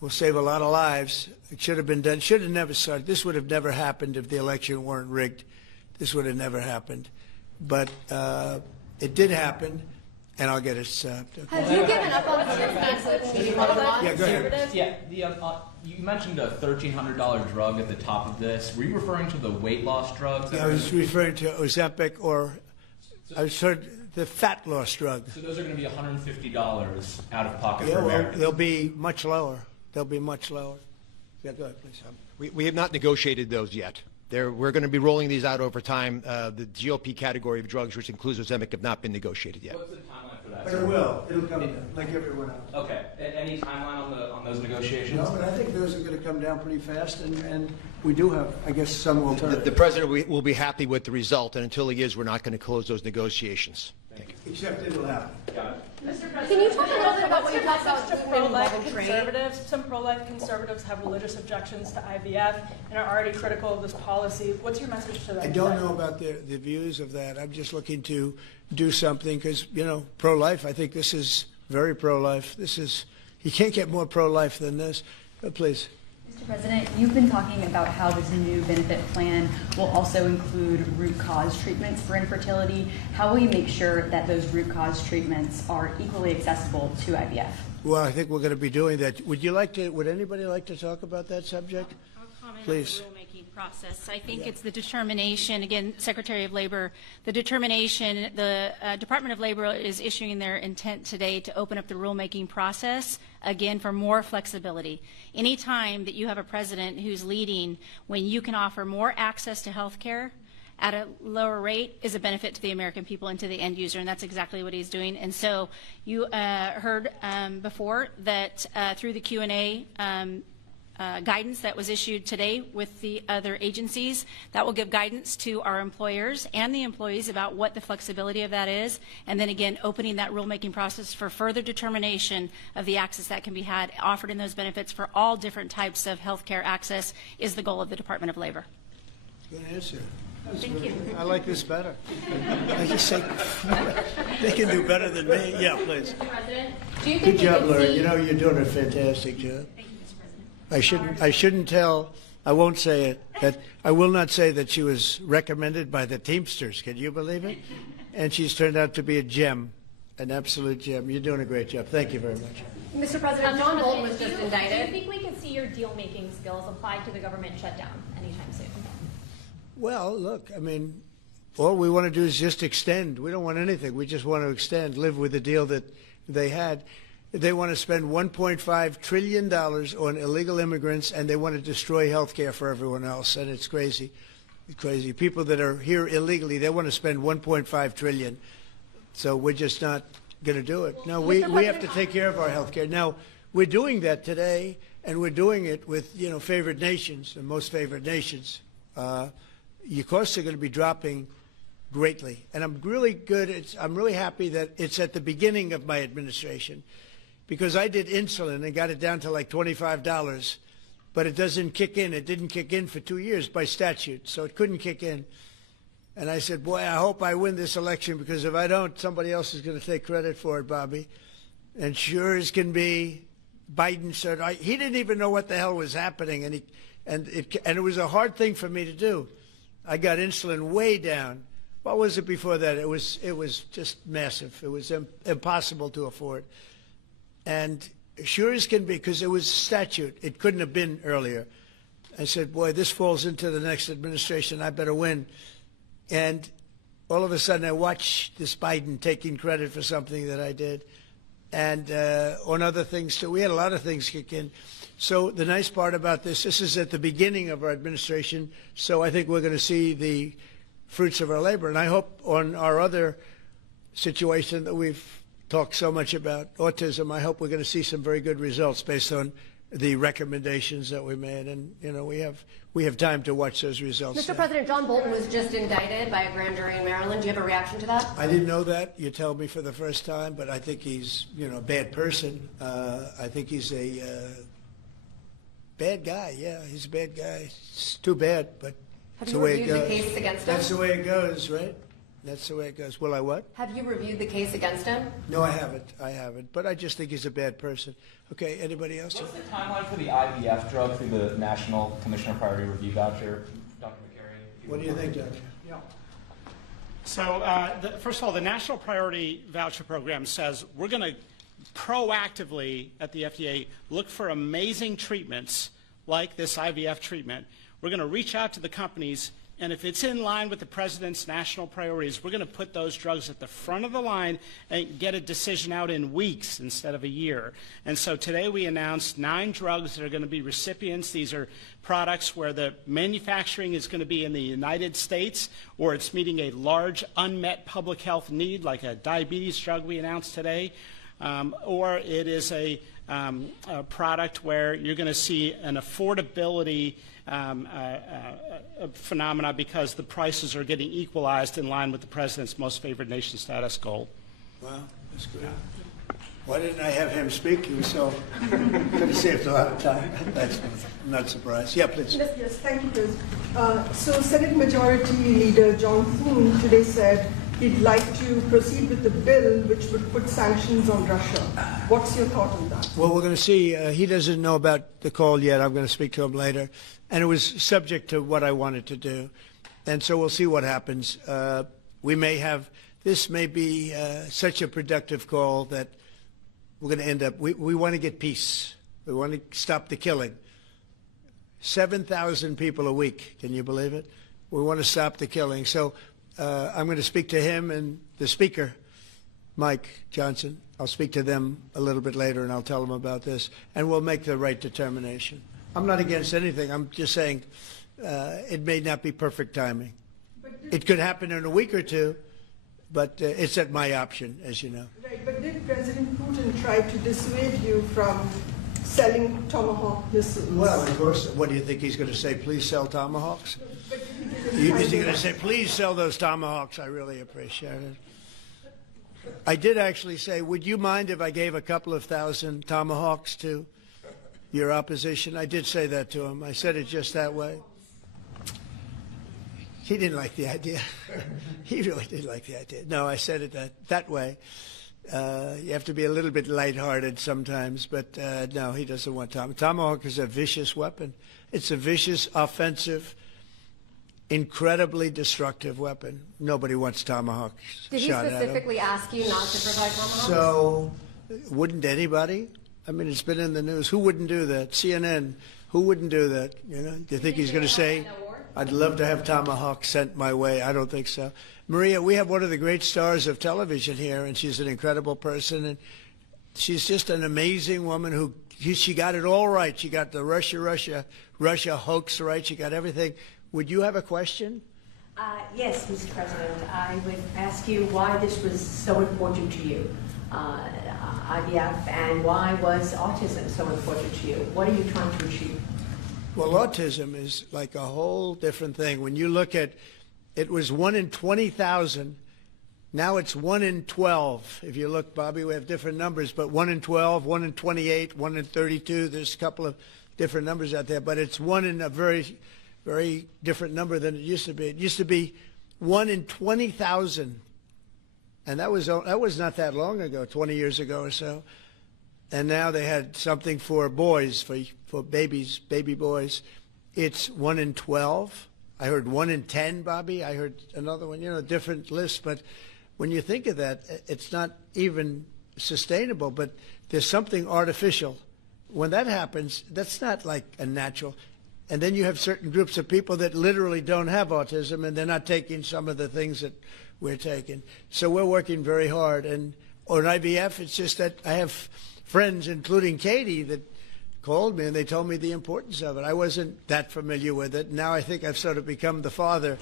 We'll save a lot of lives. It should have been done. Should have never started. This would have never happened if the election weren't rigged. This would have never happened. But it did happen, and I'll get it stopped. Okay. Have you given up on the Yeah, go ahead. Yeah, you mentioned a $1,300 drug at the top of this. Were you referring to the weight loss drugs? I was referring to Ozempic, or I was heard the fat loss drug. So those are going to be $150 out of pocket Yeah, for well, Americans. they'll be much lower. They'll be much lower. Yeah, go ahead, please. We have not negotiated those yet. We're going to be rolling these out over time. The GLP category of drugs, which includes Ozempic, have not been negotiated yet. What's the timeline for that? But it will. It'll come down, like everyone else. Okay. Any timeline on those negotiations? No, but I think those are going to come down pretty fast, and we do have, I guess, some alternative. The president will be happy with the result, and until he is, we're not going to close those negotiations. Thank you. Except it'll happen. Got it. Mr. President, can you talk a little bit about what you talked about to pro-life conservatives? Some pro-life conservatives have religious objections to IVF and are already critical of this policy. What's your message to them? I don't know about the views of that. I'm just looking to do something because, pro-life, I think this is very pro-life. You can't get more pro-life than this. Please. Mr. President, you've been talking about how this new benefit plan will also include root cause treatments for infertility. How will you make sure that those root cause treatments are equally accessible to IVF? Well, I think we're going to be doing that. Would anybody like to talk about that subject? I'll comment Please. on the rulemaking process. I think it's the determination, again, Secretary of Labor, the Department of Labor is issuing their intent today to open up the rulemaking process, again, for more flexibility. Anytime that you have a president who's leading when you can offer more access to health care at a lower rate is a benefit to the American people and to the end user, and that's exactly what he's doing. And so you heard before that through the Q&A guidance that was issued today with the other agencies, that will give guidance to our employers and the employees about what the flexibility of that is, and then again opening that rulemaking process for further determination of the access that can be had offered in those benefits for all different types of health care access is the goal of the Department of Labor. Good answer. Thank you. I like this better. I just say they can do better than me. Yeah, please. Mr. President, do you think Good job, we Laura. can see... You're doing a fantastic job. Thank you, Mr. President. I shouldn't tell. I won't say it. That I will not say that she was recommended by the Teamsters. Can you believe it? And she's turned out to be a gem, an absolute gem. You're doing a great job. Thank you very much. Mr. President, John Bolton was just indicted. Do you think we could see your deal-making skills applied to the government shutdown anytime soon? Well, look, I mean, all we want to do is just extend. We don't want anything. We just want to extend, live with the deal that they had. They want to spend $1.5 trillion on illegal immigrants, and they want to destroy health care for everyone else, and it's crazy. It's crazy. People that are here illegally, they want to spend $1.5 trillion. So we're just not going to do it. No, we have to take care of our health care. Now, we're doing that today, and we're doing it with, favored nations, the most favored nations. Your costs are going to be dropping greatly. And I'm really I'm really happy that it's at the beginning of my administration, because I did insulin and got it down to like $25, but it doesn't kick in. It didn't kick in for 2 years by statute, so it couldn't kick in. And I said, boy, I hope I win this election, because if I don't, somebody else is going to take credit for it, Bobby. And sure as can be, Biden said, he didn't even know what the hell was happening, and it was a hard thing for me to do. I got insulin way down. What was it before that? It was just massive. It was impossible to afford. And sure as can be, because it was statute, it couldn't have been earlier. I said, boy, this falls into the next administration. I better win. And all of a sudden, I watched this Biden taking credit for something that I did, and on other things too. We had a lot of things kick in. So the nice part about this is at the beginning of our administration, so I think we're going to see the fruits of our labor. And I hope on our other situation that we've talked so much about, autism, I hope we're going to see some very good results based on the recommendations that we made. And, we have time to watch those results. Mr. President, John Bolton was just indicted by a grand jury in Maryland. Do you have a reaction to that? I didn't know that. You tell me for the first time, but I think he's, a bad person. I think he's a bad guy. Yeah, he's a bad guy. It's too bad, but Have that's you the way it reviewed the goes. case against him? That's the way it goes, right? That's the way it goes. Will I what? Have you reviewed the case against him? No, I haven't. But I just think he's a bad person. Okay, anybody else? What's the timeline for the IVF drug through the National Commissioner Priority Review Voucher? Dr. McCary? What do you think, Doctor? Yeah. So, first of all, the National Priority Voucher Program says we're going to proactively at the FDA look for amazing treatments like this IVF treatment. We're going to reach out to the companies, and if it's in line with the president's national priorities, we're going to put those drugs at the front of the line and get a decision out in weeks instead of a year. And so today we announced 9 drugs that are going to be recipients. These are products where the manufacturing is going to be in the United States, or it's meeting a large unmet public health need, like a diabetes drug we announced today, or it is a product where you're going to see an affordability phenomena because the prices are getting equalized in line with the president's most favored nation status goal. Wow, that's good. Why didn't I have him speak? He was so could have saved a lot of time. That's I'm not surprised. Yeah, please. Yes, thank you, Chris. So Senate Majority Leader John Thune today said he'd like to proceed with the bill which would put sanctions on Russia. What's your thought on that? Well, we're going to see. He doesn't know about the call yet. I'm going to speak to him later. And it was subject to what I wanted to do. And so we'll see what happens. We may have, this may be such a productive call that we're going to end up, we want to get peace. We want to stop the killing. 7,000 people a week. Can you believe it? We want to stop the killing. So I'm going to speak to him and the speaker, Mike Johnson. I'll speak to them a little bit later and I'll tell them about this. And we'll make the right determination. I'm not against anything. I'm just saying it may not be perfect timing. It could happen in a week or two, but it's at my option, as you know. Right, but did President Putin try to dissuade you from selling Tomahawk missiles? Well, of course. What do you think he's going to say? Please sell Tomahawks? Is he going to say, please sell those Tomahawks? I really appreciate it. I did actually say, would you mind if I gave a couple of thousand Tomahawks to your opposition? I did say that to him. I said it just that way. He didn't like the idea. He really didn't like the idea. No, I said it that way. You have to be a little bit lighthearted sometimes, but no, he doesn't want Tomahawk. Tomahawk is a vicious weapon. It's a vicious, offensive, incredibly destructive weapon. Nobody wants Tomahawk Did he shot at him. specifically ask you not to provide Tomahawks? So, wouldn't anybody? I mean, it's been in the news. Who wouldn't do that? CNN. Who wouldn't do that? You know? Do you think he's going to say, I'd love to have Tomahawk sent my way? I don't think so. Maria, we have one of the great stars of television here, and she's an incredible person, and she's just an amazing woman who, she got it all right. She got the Russia hoax right. She got everything. Would you have a question? Yes, Mr. President. I would ask you why this was so important to you, IVF, and why was autism so important to you? What are you trying to achieve? Well, autism is like a whole different thing. When you look at, it was 1 in 20,000. Now it's 1 in 12. If you look, Bobby, we have different numbers, but 1 in 12, 1 in 28, 1 in 32. There's a couple of different numbers out there, but it's 1 in a very, very different number than it used to be. It used to be 1 in 20,000, and that was not that long ago, 20 years ago or so. And now they had something for boys, for babies, baby boys. It's 1 in 12. I heard 1 in 10, Bobby. I heard another one, you know, different lists. But when you think of that, it's not even sustainable, but there's something artificial. When that happens, that's not like a natural. And then you have certain groups of people that literally don't have autism, and they're not taking some of the things that we're taking. So we're working very hard. And on IVF, it's just that I have friends, including Katie, that called me and they told me the importance of it. I wasn't that familiar with it. Now I think I've sort of become the father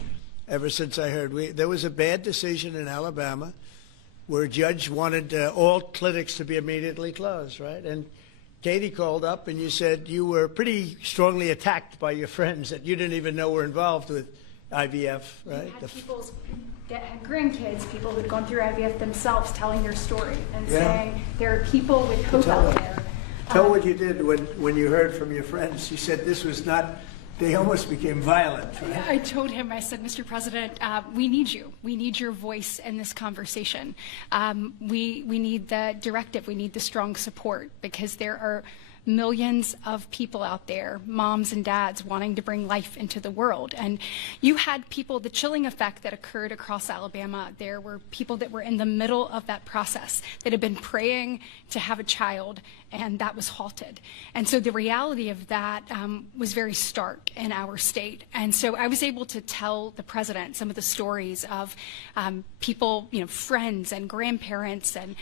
ever since I heard. There was a bad decision in Alabama where a judge wanted all clinics to be immediately closed, right? And Katie called up and you said you were pretty strongly attacked by your friends that you didn't even know were involved with IVF, right? You had people that had grandkids, people who'd gone through IVF themselves, telling their story and saying there are people with hope out there. Tell what you did when you heard from your friends. You said this was not they almost became violent. Right? I told him, I said, Mr. President, we need you. We need your voice in this conversation. We need the directive. We need the strong support, because there are millions of people out there, moms and dads, wanting to bring life into the world. And you had people, the chilling effect that occurred across Alabama, there were people that were in the middle of that process that had been praying to have a child, and that was halted. And so the reality of that was very stark in our state. And so I was able to tell the president some of the stories of people, friends and grandparents and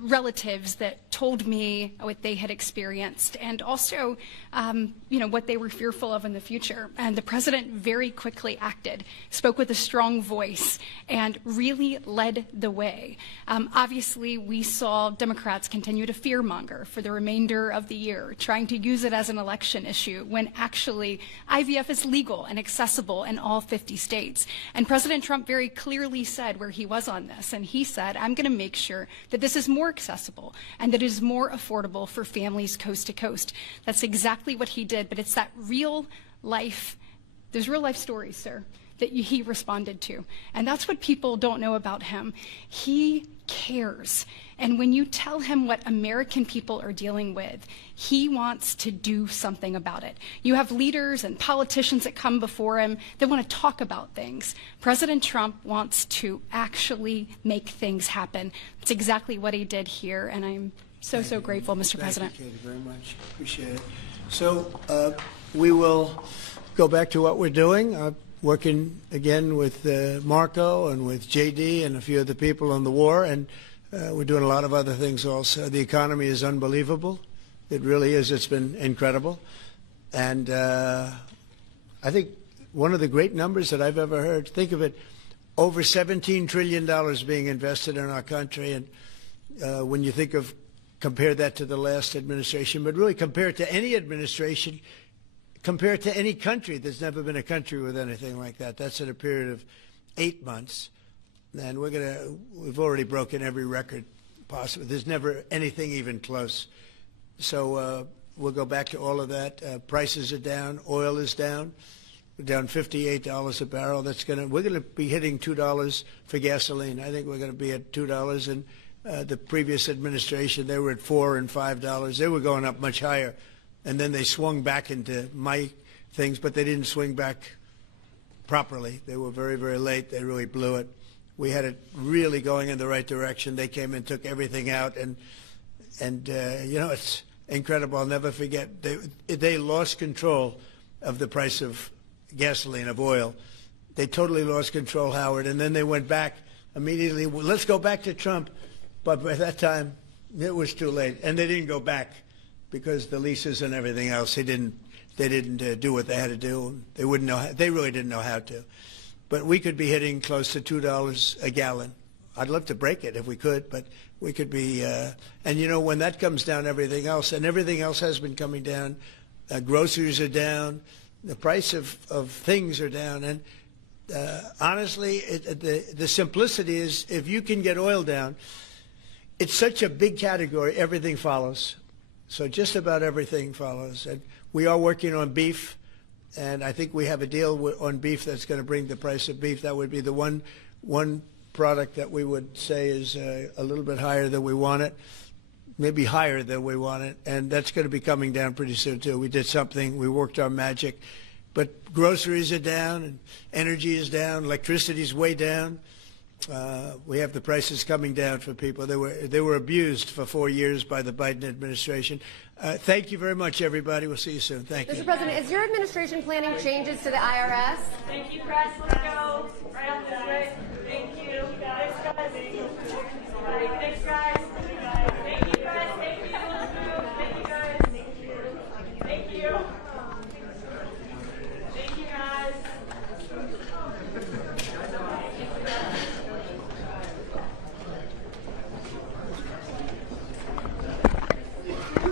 relatives that told me what they had experienced, and also, what they were fearful of in the future. And the president very quickly acted, spoke with a strong voice, and really led the way. Obviously, we saw Democrats continue to fearmonger for the remainder of the year, trying to use it as an election issue, when actually IVF is legal and accessible in all 50 states. And President Trump very clearly said where he was on this, and he said, I'm going to make sure that this is more accessible and that it is more affordable for families coast to coast. That's exactly what he did, but it's that real life, those real life stories, sir, that he responded to. And that's what people don't know about him. He cares. And when you tell him what American people are dealing with, he wants to do something about it. You have leaders and politicians that come before him that want to talk about things. President Trump wants to actually make things happen. That's exactly what he did here, and I'm so grateful, Mr. President. Thank you, Katie, very much. Appreciate it. So we will go back to what we're doing. Working again with Marco and with JD and a few other people on the war, and we're doing a lot of other things also. The economy is unbelievable. It really is. It's been incredible. And I think one of the great numbers that I've ever heard, think of it, over $17 trillion being invested in our country. And when you think of, compare that to the last administration, but really compare it to any administration, compare it to any country. There's never been a country with anything like that. That's in a period of 8 months. And we've already broken every record possible. There's never anything even close. So we'll go back to all of that. Prices are down. Oil is down. We're down $58 a barrel. We're going to be hitting $2 for gasoline. I think we're going to be at $2. And the previous administration, they were at $4 and $5. They were going up much higher. And then they swung back into my things, but they didn't swing back properly. They were very, very late. They really blew it. We had it really going in the right direction. They came and took everything out, and it's incredible. I'll never forget. They lost control of the price of gasoline, of oil. They totally lost control, Howard, and then they went back immediately. Well, let's go back to Trump. But by that time, it was too late, and they didn't go back, because the leases and everything else, they didn't do what they had to do. They wouldn't know. They really didn't know how to. But we could be hitting close to $2 a gallon. I'd love to break it if we could, but we could be. And when that comes down, everything else, and everything else has been coming down. Groceries are down. The price of things are down. And honestly, the simplicity is, if you can get oil down, it's such a big category. Everything follows. So just about everything follows. And we are working on beef, and I think we have a deal on beef that's going to bring the price of beef. That would be the one product that we would say is a little bit higher than we want it, maybe higher than we want it, and that's going to be coming down pretty soon too. We did something. We worked our magic. But groceries are down, and energy is down, electricity is way down. We have the prices coming down for people. They were abused for 4 years by the Biden administration. Thank you very much, everybody. We'll see you soon. Thank you. Mr. President, is your administration planning changes to the IRS? Thank you, press. Let's go. Right up this way. Thank you. Thanks, guys. Thanks, guys. Thank you, guys. Thank you. Thank you, guys. Thank you. Thank you, guys.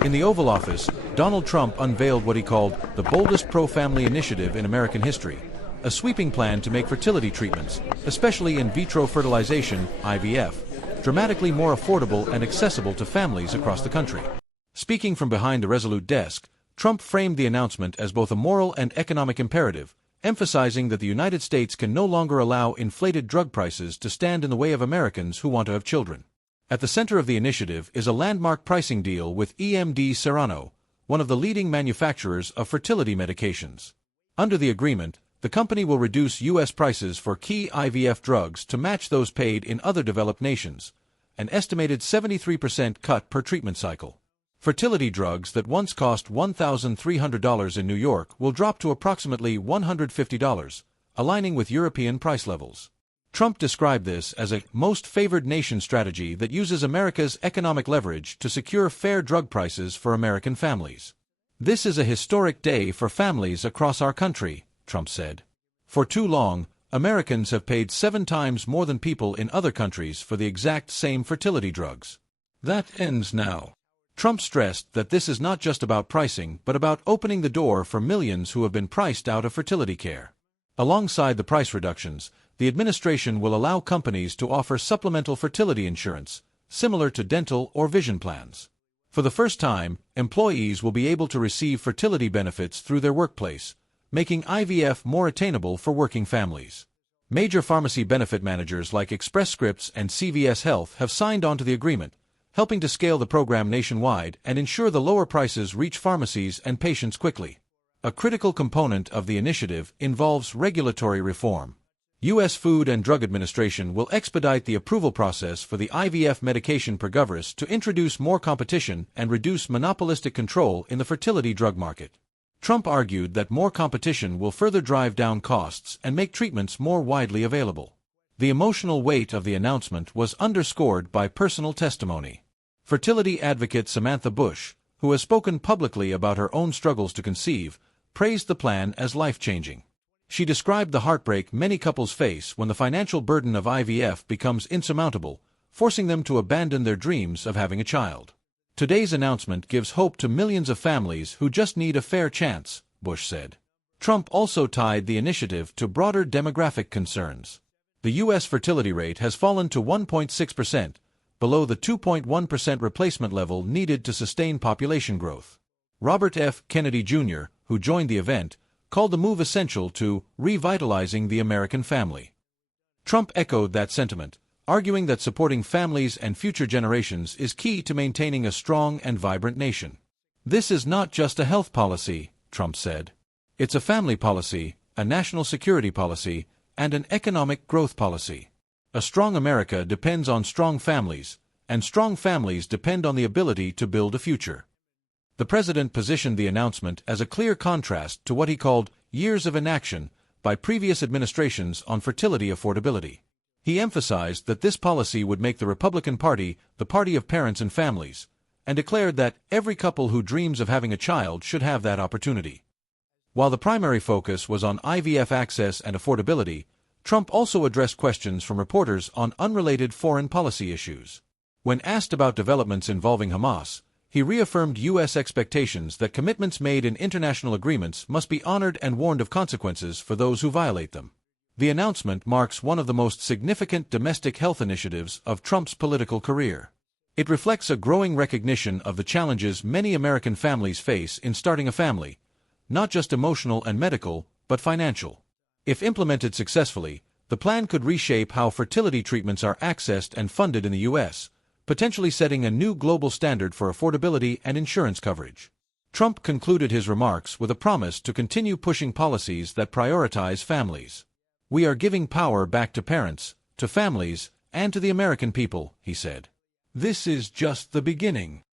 In the Oval Office, Donald Trump unveiled what he called the boldest pro-family initiative in American history, a sweeping plan to make fertility treatments, especially in vitro fertilization, IVF, dramatically more affordable and accessible to families across the country. Speaking from behind the Resolute desk, Trump framed the announcement as both a moral and economic imperative, emphasizing that the United States can no longer allow inflated drug prices to stand in the way of Americans who want to have children. At the center of the initiative is a landmark pricing deal with EMD Serono, one of the leading manufacturers of fertility medications. Under the agreement, the company will reduce U.S. prices for key IVF drugs to match those paid in other developed nations, an estimated 73% cut per treatment cycle. Fertility drugs that once cost $1,300 in New York will drop to approximately $150, aligning with European price levels. Trump described this as a most favored nation strategy that uses America's economic leverage to secure fair drug prices for American families. This is a historic day for families across our country, Trump said. For too long, Americans have paid 7 times more than people in other countries for the exact same fertility drugs. That ends now. Trump stressed that this is not just about pricing but about opening the door for millions who have been priced out of fertility care. Alongside the price reductions, the administration will allow companies to offer supplemental fertility insurance, similar to dental or vision plans. For the first time, employees will be able to receive fertility benefits through their workplace, making IVF more attainable for working families. Major pharmacy benefit managers like Express Scripts and CVS Health have signed on to the agreement, helping to scale the program nationwide and ensure the lower prices reach pharmacies and patients quickly. A critical component of the initiative involves regulatory reform. U.S. Food and Drug Administration will expedite the approval process for the IVF medication Pergoveris to introduce more competition and reduce monopolistic control in the fertility drug market. Trump argued that more competition will further drive down costs and make treatments more widely available. The emotional weight of the announcement was underscored by personal testimony. Fertility advocate Samantha Bush, who has spoken publicly about her own struggles to conceive, praised the plan as life-changing. She described the heartbreak many couples face when the financial burden of IVF becomes insurmountable, forcing them to abandon their dreams of having a child. Today's announcement gives hope to millions of families who just need a fair chance, Bush said. Trump also tied the initiative to broader demographic concerns. The U.S. fertility rate has fallen to 1.6%, below the 2.1% replacement level needed to sustain population growth. Robert F. Kennedy Jr., who joined the event, called the move essential to revitalizing the American family. Trump echoed that sentiment, arguing that supporting families and future generations is key to maintaining a strong and vibrant nation. This is not just a health policy, Trump said. It's a family policy, a national security policy, and an economic growth policy. A strong America depends on strong families, and strong families depend on the ability to build a future. The president positioned the announcement as a clear contrast to what he called years of inaction by previous administrations on fertility affordability. He emphasized that this policy would make the Republican Party the party of parents and families, and declared that every couple who dreams of having a child should have that opportunity. While the primary focus was on IVF access and affordability, Trump also addressed questions from reporters on unrelated foreign policy issues. When asked about developments involving Hamas, he reaffirmed U.S. expectations that commitments made in international agreements must be honored and warned of consequences for those who violate them. The announcement marks one of the most significant domestic health initiatives of Trump's political career. It reflects a growing recognition of the challenges many American families face in starting a family, not just emotional and medical, but financial. If implemented successfully, the plan could reshape how fertility treatments are accessed and funded in the U.S., potentially setting a new global standard for affordability and insurance coverage. Trump concluded his remarks with a promise to continue pushing policies that prioritize families. "We are giving power back to parents, to families, and to the American people," he said. "This is just the beginning."